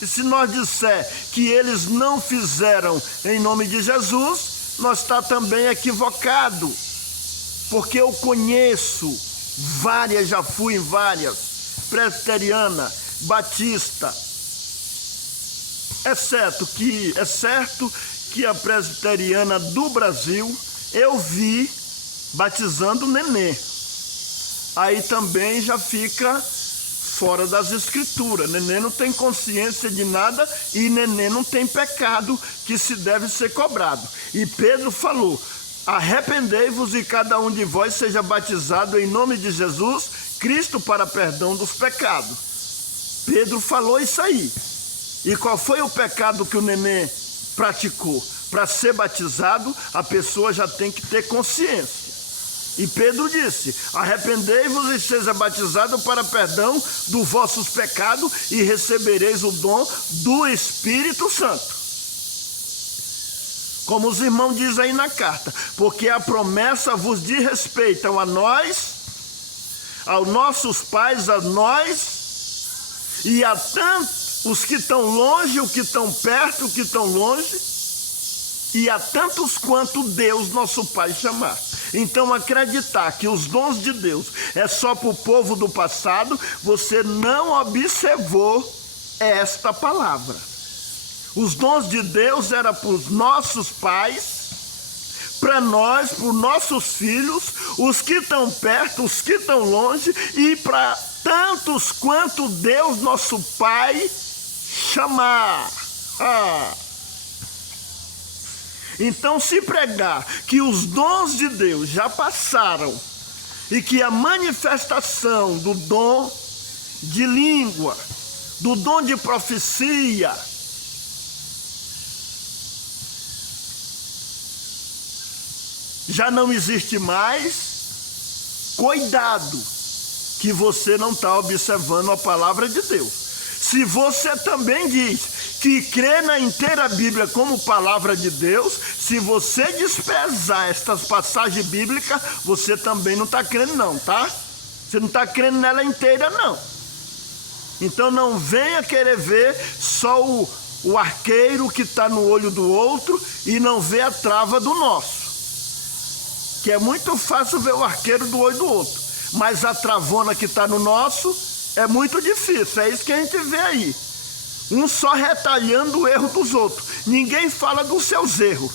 E se nós disser que eles não fizeram em nome de Jesus, nós está também equivocado, porque eu conheço várias, já fui em várias, presbiteriana, batista. É certo que a presbiteriana do Brasil eu vi batizando nenê. Aí também já fica fora das escrituras. Nenê não tem consciência de nada e nenê não tem pecado que se deve ser cobrado. E Pedro falou: arrependei-vos e cada um de vós seja batizado em nome de Jesus Cristo para perdão dos pecados. Pedro falou isso aí. E qual foi o pecado que o nenê praticou? Para ser batizado, a pessoa já tem que ter consciência. E Pedro disse: arrependei-vos e seja batizado para perdão dos vossos pecados e recebereis o dom do Espírito Santo. Como os irmãos dizem aí na carta, porque a promessa vos diz respeito a nós, aos nossos pais, a nós, e a tantos os que estão longe, os que estão perto, os que estão longe, e a tantos quanto Deus, nosso Pai, chamar. Então, acreditar que os dons de Deus é só para o povo do passado, você não observou esta palavra. Os dons de Deus eram para os nossos pais, para nós, para os nossos filhos, os que estão perto, os que estão longe, e para tantos quanto Deus, nosso Pai, chamar. Então, se pregar que os dons de Deus já passaram e que a manifestação do dom de língua, do dom de profecia, já não existe mais, cuidado, que você não está observando a palavra de Deus. Se você também diz que crê na inteira Bíblia como palavra de Deus, se você desprezar estas passagens bíblicas, você também não está crendo não, tá? Você não está crendo nela inteira não. Então não venha querer ver só o arqueiro que está no olho do outro e não vê a trava do nosso. Que é muito fácil ver o arqueiro do olho do outro, mas a travona que está no nosso é muito difícil. É isso que a gente vê aí. Um só retalhando o erro dos outros. Ninguém fala dos seus erros.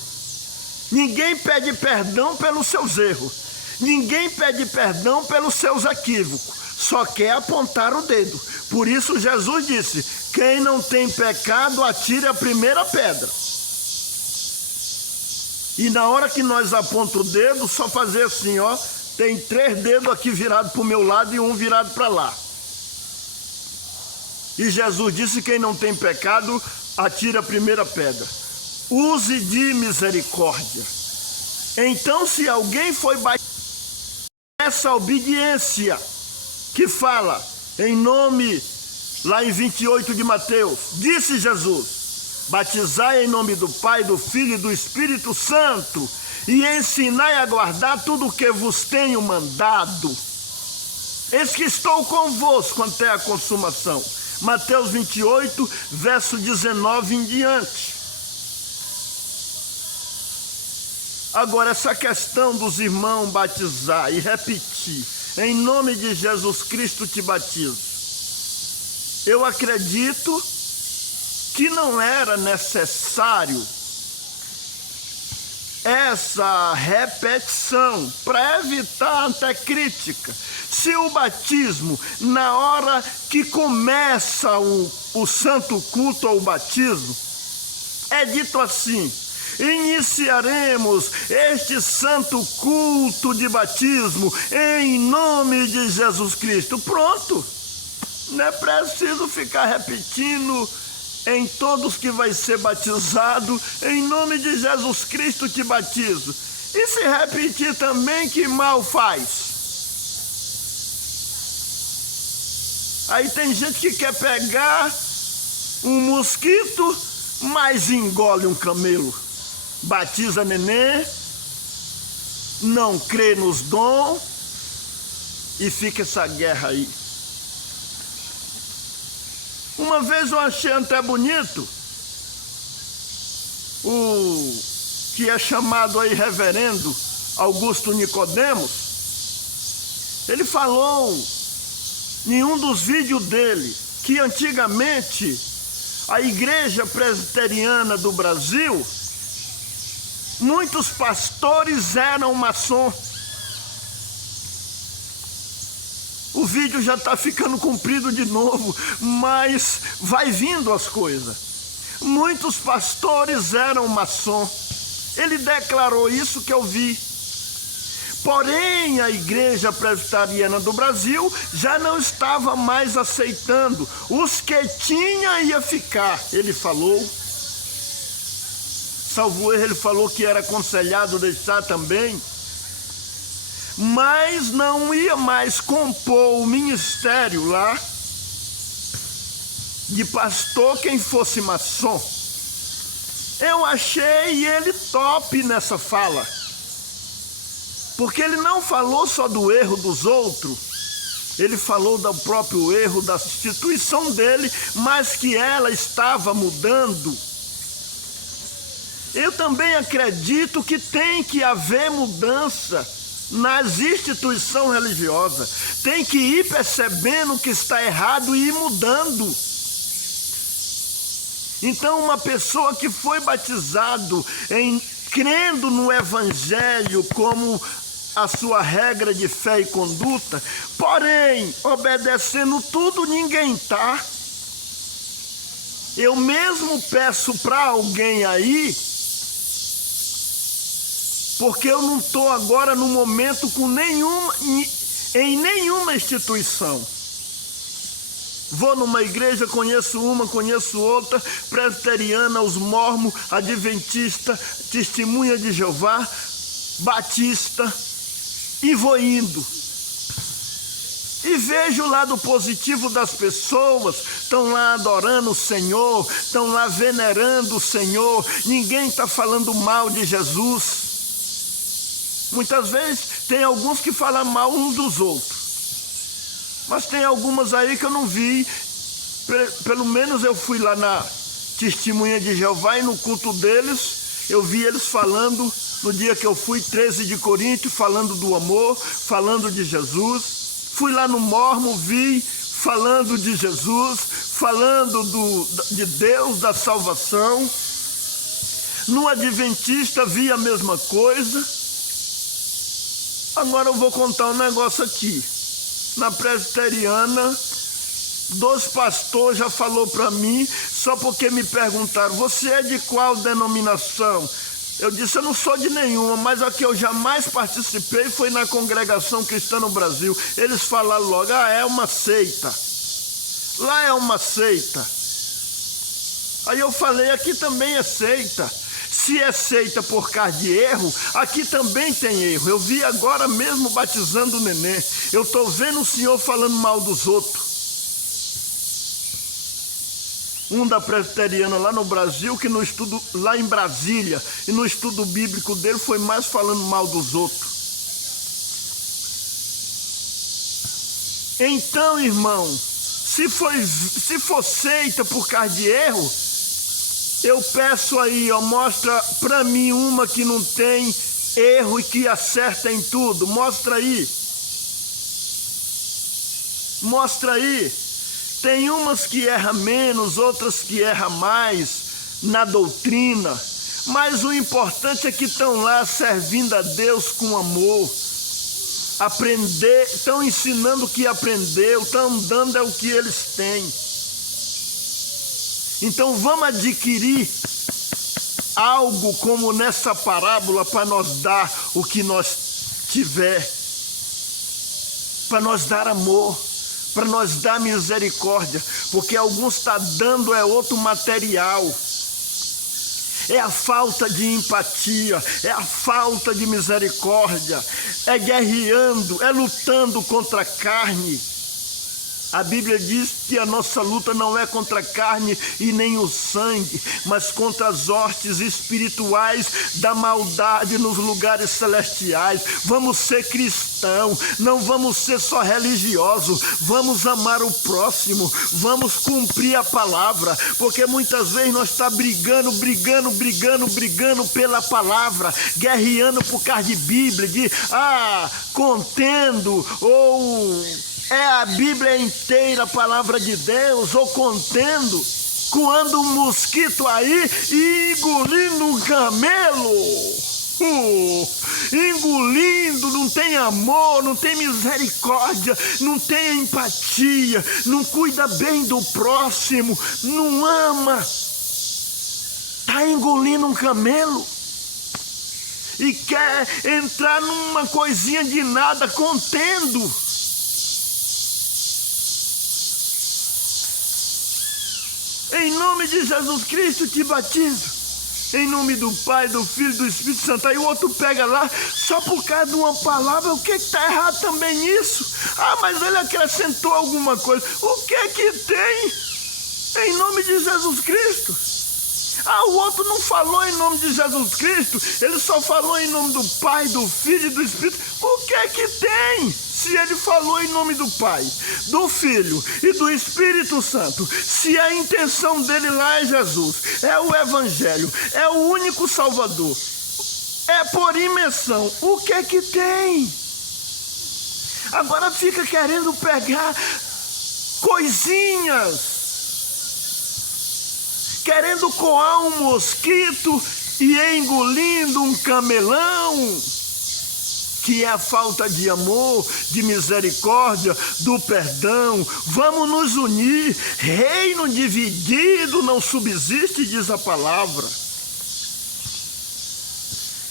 Ninguém pede perdão pelos seus erros. Ninguém pede perdão pelos seus equívocos. Só quer apontar o dedo. Por isso Jesus disse: quem não tem pecado, atire a primeira pedra. E na hora que nós apontamos o dedo, só fazer assim, ó. Tem 3 dedos aqui virados para o meu lado e um virado para lá. E Jesus disse: quem não tem pecado, atire a primeira pedra. Use de misericórdia. Então, se alguém foi batizado, essa obediência que fala em nome, lá em 28 de Mateus, disse Jesus: batizai em nome do Pai, do Filho e do Espírito Santo, e ensinai a guardar tudo o que vos tenho mandado. Eis que estou convosco até a consumação. Mateus 28, verso 19 em diante. Agora, essa questão dos irmãos batizar e repetir: em nome de Jesus Cristo te batizo. Eu acredito que não era necessário essa repetição para evitar até crítica. Se o batismo, na hora que começa o santo culto ao batismo, é dito assim: iniciaremos este santo culto de batismo em nome de Jesus Cristo. Pronto, não é preciso ficar repetindo em todos que vai ser batizado, em nome de Jesus Cristo te batizo. E se repetir também, que mal faz? Aí tem gente que quer pegar um mosquito, mas engole um camelo. Batiza neném, não crê nos dons, e fica essa guerra aí. Uma vez eu achei até bonito o que é chamado aí reverendo Augusto Nicodemos. Ele falou em um dos vídeos dele que antigamente a igreja presbiteriana do Brasil, muitos pastores eram maçom. O vídeo já está ficando comprido de novo, mas vai vindo as coisas. Muitos pastores eram maçom. Ele declarou isso que eu vi. Porém, a igreja presbiteriana do Brasil já não estava mais aceitando. Os que tinha ia ficar, ele falou. Salvo erro, ele falou que era aconselhado deixar também. Mas não ia mais compor o ministério lá de pastor quem fosse maçom. Eu achei ele top nessa fala, porque ele não falou só do erro dos outros, ele falou do próprio erro da instituição dele, mas que ela estava mudando. Eu também acredito que tem que haver mudança nas instituições religiosas. Tem que ir percebendo o que está errado e ir mudando. Então, uma pessoa que foi batizado crendo no Evangelho como a sua regra de fé e conduta, porém, obedecendo tudo, ninguém está. Eu mesmo peço para alguém aí, porque eu não estou agora no momento em nenhuma instituição. Vou numa igreja, conheço uma, conheço outra, presbiteriana, os mormons, adventista, testemunha de Jeová, batista, e vou indo. E vejo o lado positivo das pessoas, estão lá adorando o Senhor, estão lá venerando o Senhor, ninguém está falando mal de Jesus. Muitas vezes tem alguns que falam mal uns dos outros, mas tem algumas aí que eu não vi. Pelo menos eu fui lá na Testemunha de Jeová e no culto deles, eu vi eles falando, no dia que eu fui, 13 de Coríntios, falando do amor, falando de Jesus. Fui lá no Mormon, vi falando de Jesus, falando de Deus, da salvação. No Adventista vi a mesma coisa. Agora eu vou contar um negócio aqui. Na presbiteriana, 2 pastores já falou para mim, só porque me perguntaram, você é de qual denominação? Eu disse, eu não sou de nenhuma, mas a que eu jamais participei foi na Congregação Cristã no Brasil. Eles falaram logo, é uma seita. Lá é uma seita. Aí eu falei, aqui também é seita. Se é seita por causa de erro, aqui também tem erro. Eu vi agora mesmo batizando o neném. Eu estou vendo o senhor falando mal dos outros. Um da presbiteriana lá no Brasil, que no estudo, lá em Brasília, e no estudo bíblico dele foi mais falando mal dos outros. Então, irmão, se for seita por causa de erro, eu peço aí, ó, mostra para mim uma que não tem erro e que acerta em tudo. Mostra aí. Mostra aí. Tem umas que erram menos, outras que erram mais na doutrina. Mas o importante é que estão lá servindo a Deus com amor. Estão ensinando o que aprendeu, estão dando o que eles têm. Então vamos adquirir algo como nessa parábola para nós dar o que nós tiver, para nós dar amor, para nós dar misericórdia, porque alguns estão dando outro material. É a falta de empatia, é a falta de misericórdia, é guerreando, é lutando contra a carne. A Bíblia diz que a nossa luta não é contra a carne e nem o sangue, mas contra as hostes espirituais da maldade nos lugares celestiais. Vamos ser cristãos, não vamos ser só religiosos, vamos amar o próximo, vamos cumprir a palavra, porque muitas vezes nós estamos brigando pela palavra, guerreando por causa de Bíblia, de contendo, ou é a Bíblia inteira a palavra de Deus, ou contendo, coando um mosquito aí e engolindo um camelo. Engolindo, não tem amor, não tem misericórdia, não tem empatia, não cuida bem do próximo, não ama, está engolindo um camelo e quer entrar numa coisinha de nada, contendo. Em nome de Jesus Cristo te batizo. Em nome do Pai, do Filho e do Espírito Santo. Aí o outro pega lá, só por causa de uma palavra. O que está errado também nisso? Mas ele acrescentou alguma coisa. O que tem? Em nome de Jesus Cristo. O outro não falou em nome de Jesus Cristo. Ele só falou em nome do Pai, do Filho e do Espírito. O que tem? Se ele falou em nome do Pai, do Filho e do Espírito Santo, se a intenção dele lá é Jesus, é o Evangelho, é o único Salvador, é por imersão, o que tem? Agora fica querendo pegar coisinhas, querendo coar um mosquito e engolindo um camelão, que é a falta de amor, de misericórdia, do perdão. Vamos nos unir. Reino dividido não subsiste, diz a palavra.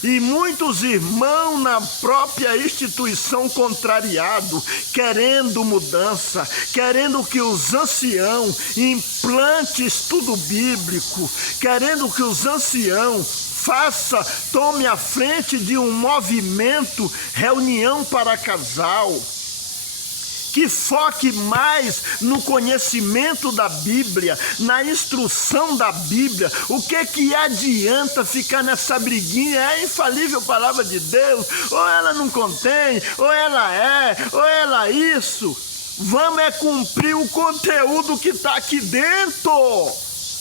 E muitos irmãos na própria instituição contrariado, querendo mudança, querendo que os anciãos implantem estudo bíblico, querendo que os anciãos tome a frente de um movimento, reunião para casal, que foque mais no conhecimento da Bíblia, na instrução da Bíblia. O que adianta ficar nessa briguinha? É a infalível palavra de Deus, ou ela não contém, ou ela isso. Vamos cumprir o conteúdo que está aqui dentro.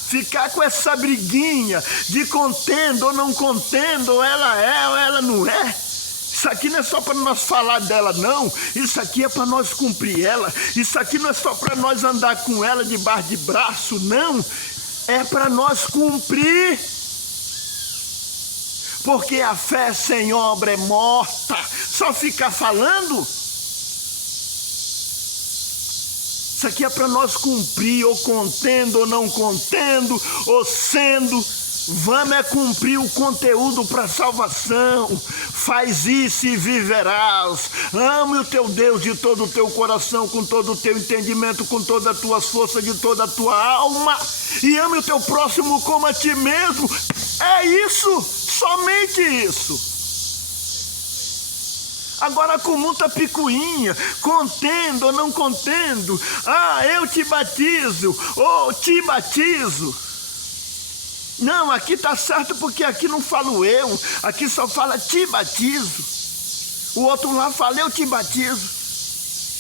Ficar com essa briguinha de contendo ou não contendo, ou ela é ou ela não é. Isso aqui não é só para nós falar dela, não. Isso aqui é para nós cumprir ela. Isso aqui não é só para nós andar com ela debaixo de braço, não. É para nós cumprir. Porque a fé sem obra é morta. Só ficar falando. Isso aqui é para nós cumprir, ou contendo, ou não contendo, ou sendo. Vamos cumprir o conteúdo para a salvação. Faz isso e viverás. Ame o teu Deus de todo o teu coração, com todo o teu entendimento, com toda a tua força, de toda a tua alma. E ame o teu próximo como a ti mesmo. É isso, somente isso. Agora com muita picuinha, contendo ou não contendo. Eu te batizo, ou te batizo. Não, aqui está certo, porque aqui não falo eu, aqui só fala te batizo. O outro lá fala eu te batizo.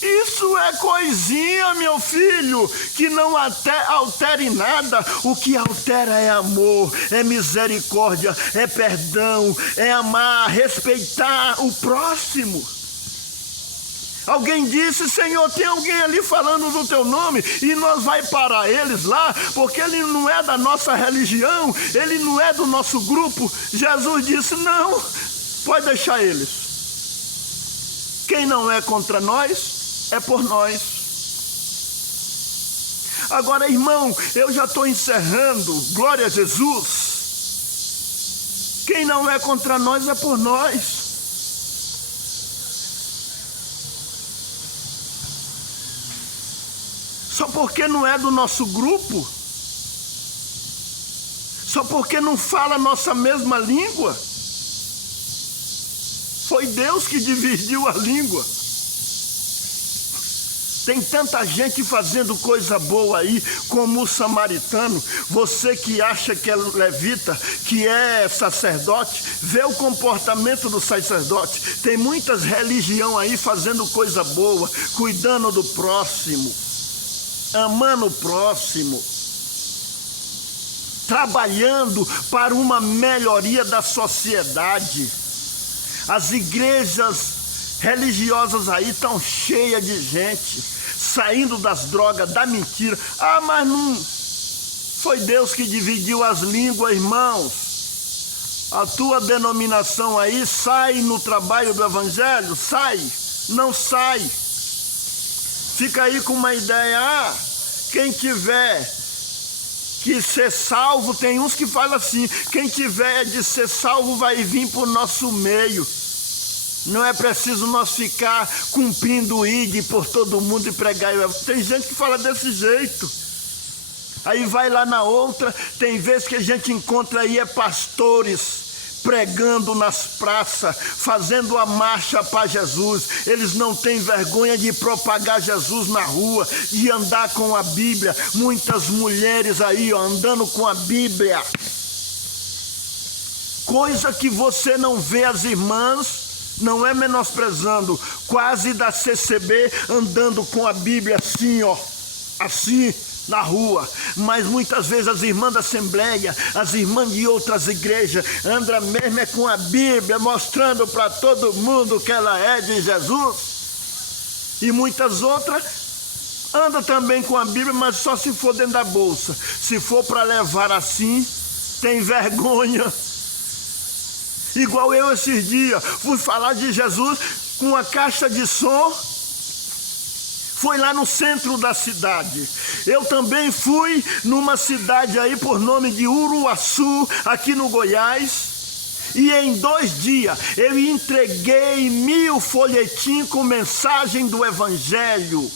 Isso é coisinha, meu filho, que não altere nada. O que altera é amor, é misericórdia, é perdão, é amar, respeitar o próximo. Alguém disse: Senhor, tem alguém ali falando no teu nome, e nós vai parar eles lá, porque ele não é da nossa religião, ele não é do nosso grupo. Jesus disse: não, pode deixar eles. Quem não é contra nós, é por nós. Agora, irmão, eu já estou encerrando. Glória a Jesus. Quem não é contra nós, é por nós. Só porque não é do nosso grupo? Só porque não fala a nossa mesma língua? Foi Deus que dividiu a língua. Tem tanta gente fazendo coisa boa aí, como o samaritano. Você que acha que é levita, que é sacerdote, vê o comportamento do sacerdote. Tem muitas religiões aí fazendo coisa boa, cuidando do próximo, amando o próximo, trabalhando para uma melhoria da sociedade. As igrejas religiosas aí estão cheias de gente, saindo das drogas, da mentira. Ah, mas não foi Deus que dividiu as línguas, irmãos. A tua denominação aí sai no trabalho do evangelho? Sai? Não sai. Fica aí com uma ideia, quem tiver que ser salvo, tem uns que falam assim, quem tiver de ser salvo vai vir para o nosso meio. Não é preciso nós ficar cumprindo o ID por todo mundo e pregar. Tem gente que fala desse jeito. Aí vai lá na outra, tem vezes que a gente encontra aí pastores pregando nas praças, fazendo a marcha para Jesus. Eles não têm vergonha de propagar Jesus na rua, de andar com a Bíblia. Muitas mulheres aí andando com a Bíblia. Coisa que você não vê as irmãs. Não é menosprezando, quase da CCB andando com a Bíblia assim, ó, assim na rua. Mas muitas vezes as irmãs da Assembleia, as irmãs de outras igrejas, andam mesmo com a Bíblia, mostrando para todo mundo que ela é de Jesus. E muitas outras andam também com a Bíblia, mas só se for dentro da bolsa. Se for para levar assim, tem vergonha. Igual eu esses dias, fui falar de Jesus com uma caixa de som, foi lá no centro da cidade. Eu também fui numa cidade aí por nome de Uruaçu, aqui no Goiás, e em 2 dias eu entreguei 1000 folhetins com mensagem do Evangelho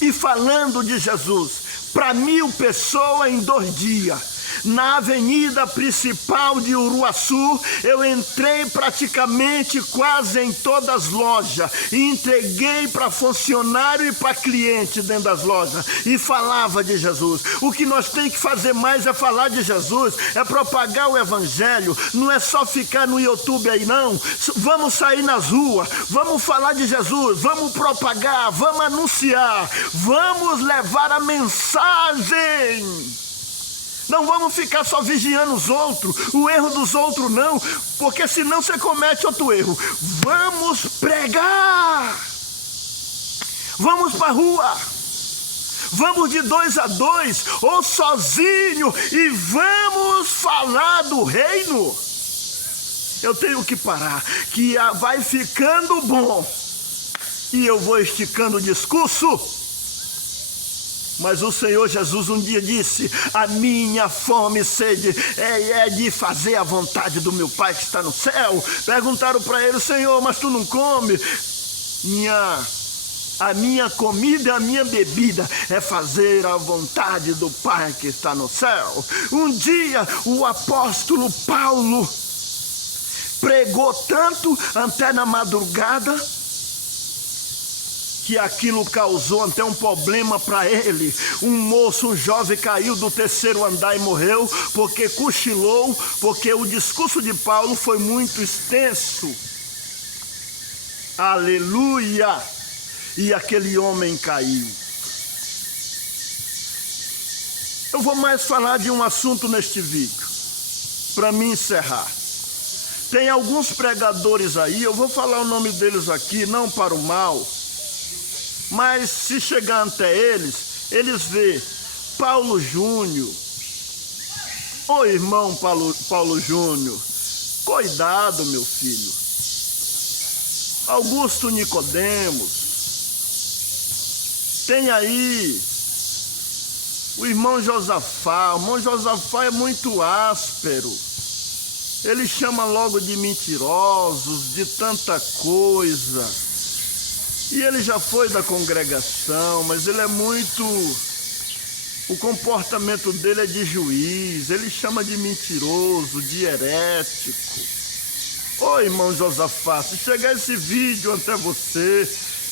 e falando de Jesus para 1000 pessoas em 2 dias. Na avenida principal de Uruaçu, eu entrei praticamente quase em todas as lojas e entreguei para funcionário e para cliente dentro das lojas e falava de Jesus. O que nós temos que fazer mais é falar de Jesus, é propagar o Evangelho, não é só ficar no YouTube aí não. Vamos sair nas ruas, vamos falar de Jesus, vamos propagar, vamos anunciar, vamos levar a mensagem. Não vamos ficar só vigiando os outros, o erro dos outros não, porque senão você comete outro erro. Vamos pregar, vamos para a rua, vamos de 2 a 2 ou sozinho e vamos falar do reino. Eu tenho que parar, que vai ficando bom e eu vou esticando o discurso. Mas o Senhor Jesus um dia disse, a minha fome e sede é de fazer a vontade do meu Pai que está no céu. Perguntaram para ele, Senhor, mas tu não come? A minha comida e a minha bebida é fazer a vontade do Pai que está no céu. Um dia o apóstolo Paulo pregou tanto até na madrugada, que aquilo causou até um problema para ele. Um moço, um jovem caiu do 3º andar e morreu, porque cochilou, porque o discurso de Paulo foi muito extenso. Aleluia! E aquele homem caiu. Eu vou mais falar de um assunto neste vídeo, para me encerrar. Tem alguns pregadores aí, eu vou falar o nome deles aqui, não para o mal, mas se chegar até eles vê Paulo Júnior. Ô irmão Paulo Júnior, cuidado meu filho. Augusto Nicodemos, tem aí o irmão Josafá. O irmão Josafá é muito áspero, ele chama logo de mentirosos, de tanta coisa. E ele já foi da congregação, mas ele é muito... O comportamento dele é de juiz, ele chama de mentiroso, de herético. Ô irmão Josafá, se chegar esse vídeo até você,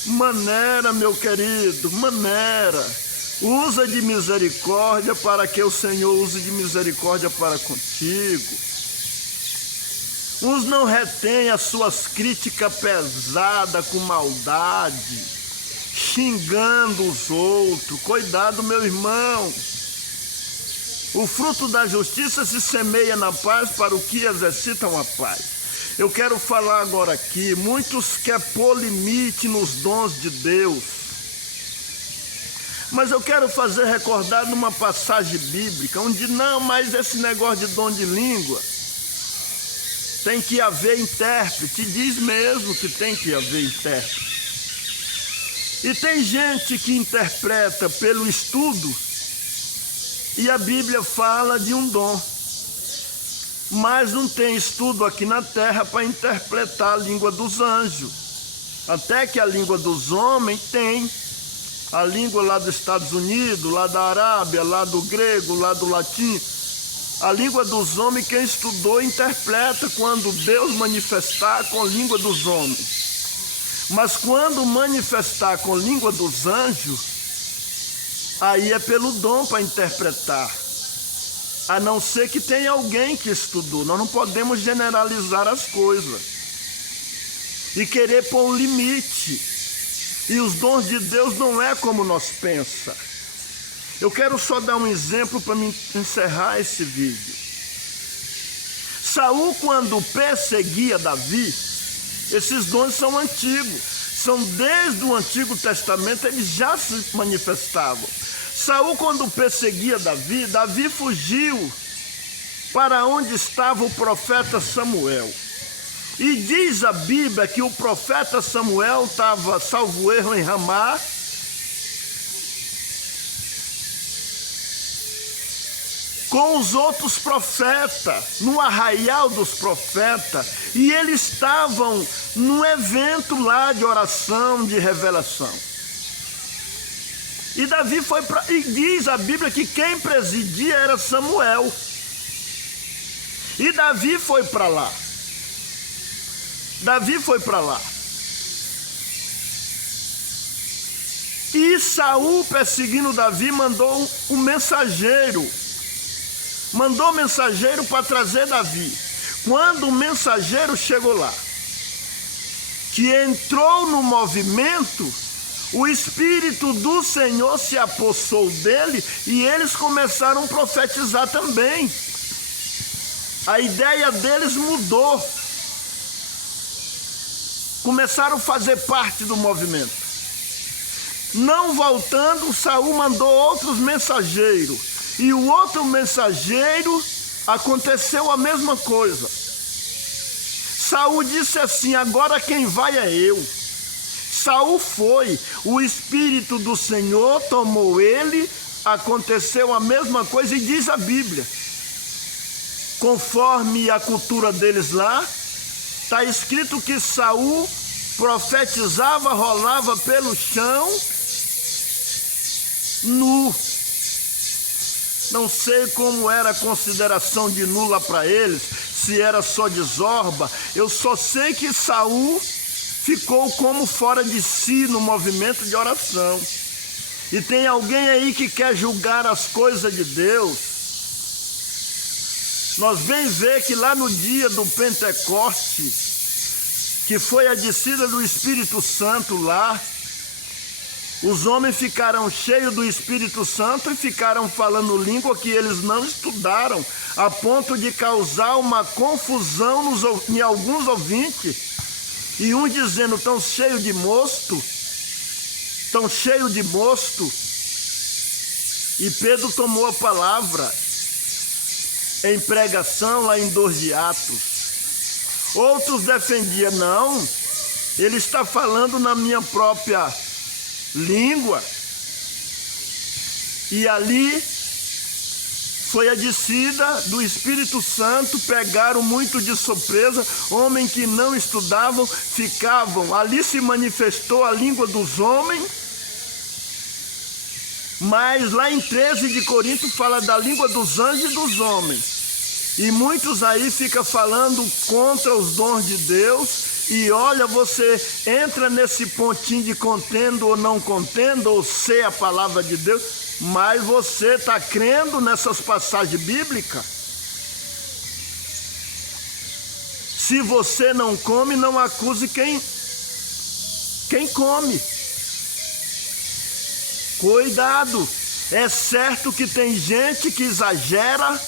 maneira, meu querido, maneira. Usa de misericórdia para que o Senhor use de misericórdia para contigo. Uns não retêm as suas críticas pesadas com maldade, xingando os outros. Cuidado, meu irmão. O fruto da justiça se semeia na paz para o que exercitam a paz. Eu quero falar agora aqui, muitos querem pôr limite nos dons de Deus. Mas eu quero fazer recordar numa passagem bíblica, onde não, mas esse negócio de dom de língua, tem que haver intérprete, diz mesmo que tem que haver intérprete. E tem gente que interpreta pelo estudo, e a Bíblia fala de um dom. Mas não tem estudo aqui na terra para interpretar a língua dos anjos. Até que a língua dos homens tem. A língua lá dos Estados Unidos, lá da Arábia, lá do grego, lá do latim. A língua dos homens, quem estudou, interpreta quando Deus manifestar com a língua dos homens. Mas quando manifestar com a língua dos anjos, aí é pelo dom para interpretar. A não ser que tenha alguém que estudou. Nós não podemos generalizar as coisas e querer pôr um limite. E os dons de Deus não é como nós pensamos. Eu quero só dar um exemplo para me encerrar esse vídeo. Saul, quando perseguia Davi, esses dons são antigos. São desde o Antigo Testamento, eles já se manifestavam. Saul, quando perseguia Davi, Davi fugiu para onde estava o profeta Samuel. E diz a Bíblia que o profeta Samuel estava, salvo erro, em Ramá, com os outros profetas, no arraial dos profetas, e eles estavam num evento lá de oração, de revelação. E Davi foi para... E diz a Bíblia que quem presidia era Samuel. E Davi foi para lá. Davi foi para lá. E Saul, perseguindo Davi, mandou um mensageiro. Mandou mensageiro para trazer Davi. Quando o mensageiro chegou lá, que entrou no movimento, o Espírito do Senhor se apossou dele e eles começaram a profetizar também. A ideia deles mudou. Começaram a fazer parte do movimento. Não voltando, Saul mandou outros mensageiros. E o outro mensageiro aconteceu a mesma coisa. Saul disse assim: agora quem vai é eu. Saul foi, o Espírito do Senhor tomou ele, aconteceu a mesma coisa, e diz a Bíblia, conforme a cultura deles lá, está escrito que Saul profetizava, rolava pelo chão, nu. Não sei como era a consideração de nula para eles, se era só de zorba. Eu só sei que Saul ficou como fora de si no movimento de oração. E tem alguém aí que quer julgar as coisas de Deus. Nós vem ver que lá no dia do Pentecoste, que foi a descida do Espírito Santo lá, os homens ficaram cheios do Espírito Santo e ficaram falando língua que eles não estudaram, a ponto de causar uma confusão em alguns ouvintes. E uns dizendo, tão cheio de mosto, tão cheio de mosto. E Pedro tomou a palavra em pregação lá em 2 de Atos. Outros defendiam, não, ele está falando na minha própria língua. E ali Foi a descida do Espírito Santo, pegaram muito de surpresa, homens que não estudavam, ficavam, ali se manifestou a língua dos homens, mas lá em 13 de Coríntios fala da língua dos anjos e dos homens, e muitos aí ficam falando contra os dons de Deus, e olha, você entra nesse pontinho de contendo ou não contendo, ou ser a palavra de Deus, mas você está crendo nessas passagens bíblicas? Se você não come, não acuse quem come. Cuidado, é certo que tem gente que exagera,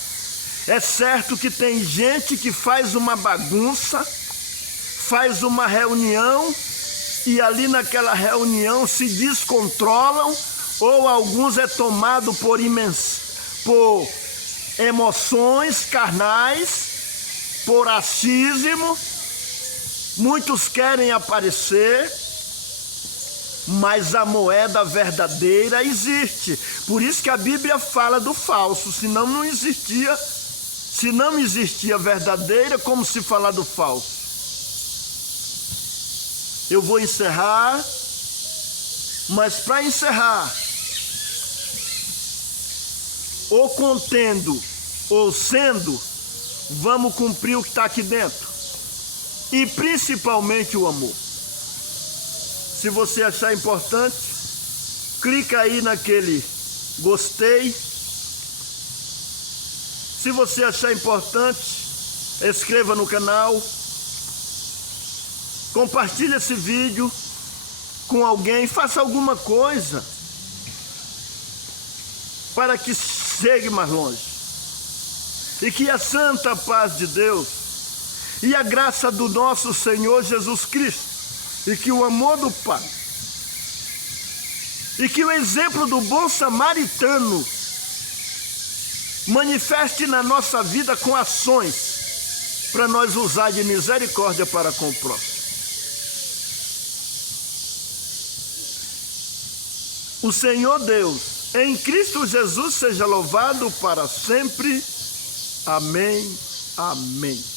é certo que tem gente que faz uma bagunça, faz uma reunião e ali naquela reunião se descontrolam, ou alguns é tomado por emoções carnais, por achismo, muitos querem aparecer, mas a moeda verdadeira existe. Por isso que a Bíblia fala do falso, senão não existia. Se não existia verdadeira, como se falar do falso? Eu vou encerrar, mas para encerrar, ou contendo ou sendo, vamos cumprir o que está aqui dentro, e principalmente o amor. Se você achar importante, clica aí naquele gostei. Se você achar importante, inscreva no canal, compartilhe esse vídeo com alguém, faça alguma coisa para que chegue mais longe. E que a santa paz de Deus e a graça do nosso Senhor Jesus Cristo, e que o amor do Pai, e que o exemplo do bom samaritano manifeste na nossa vida com ações, para nós usar de misericórdia para com o próximo. O Senhor Deus, em Cristo Jesus, seja louvado para sempre. Amém. Amém.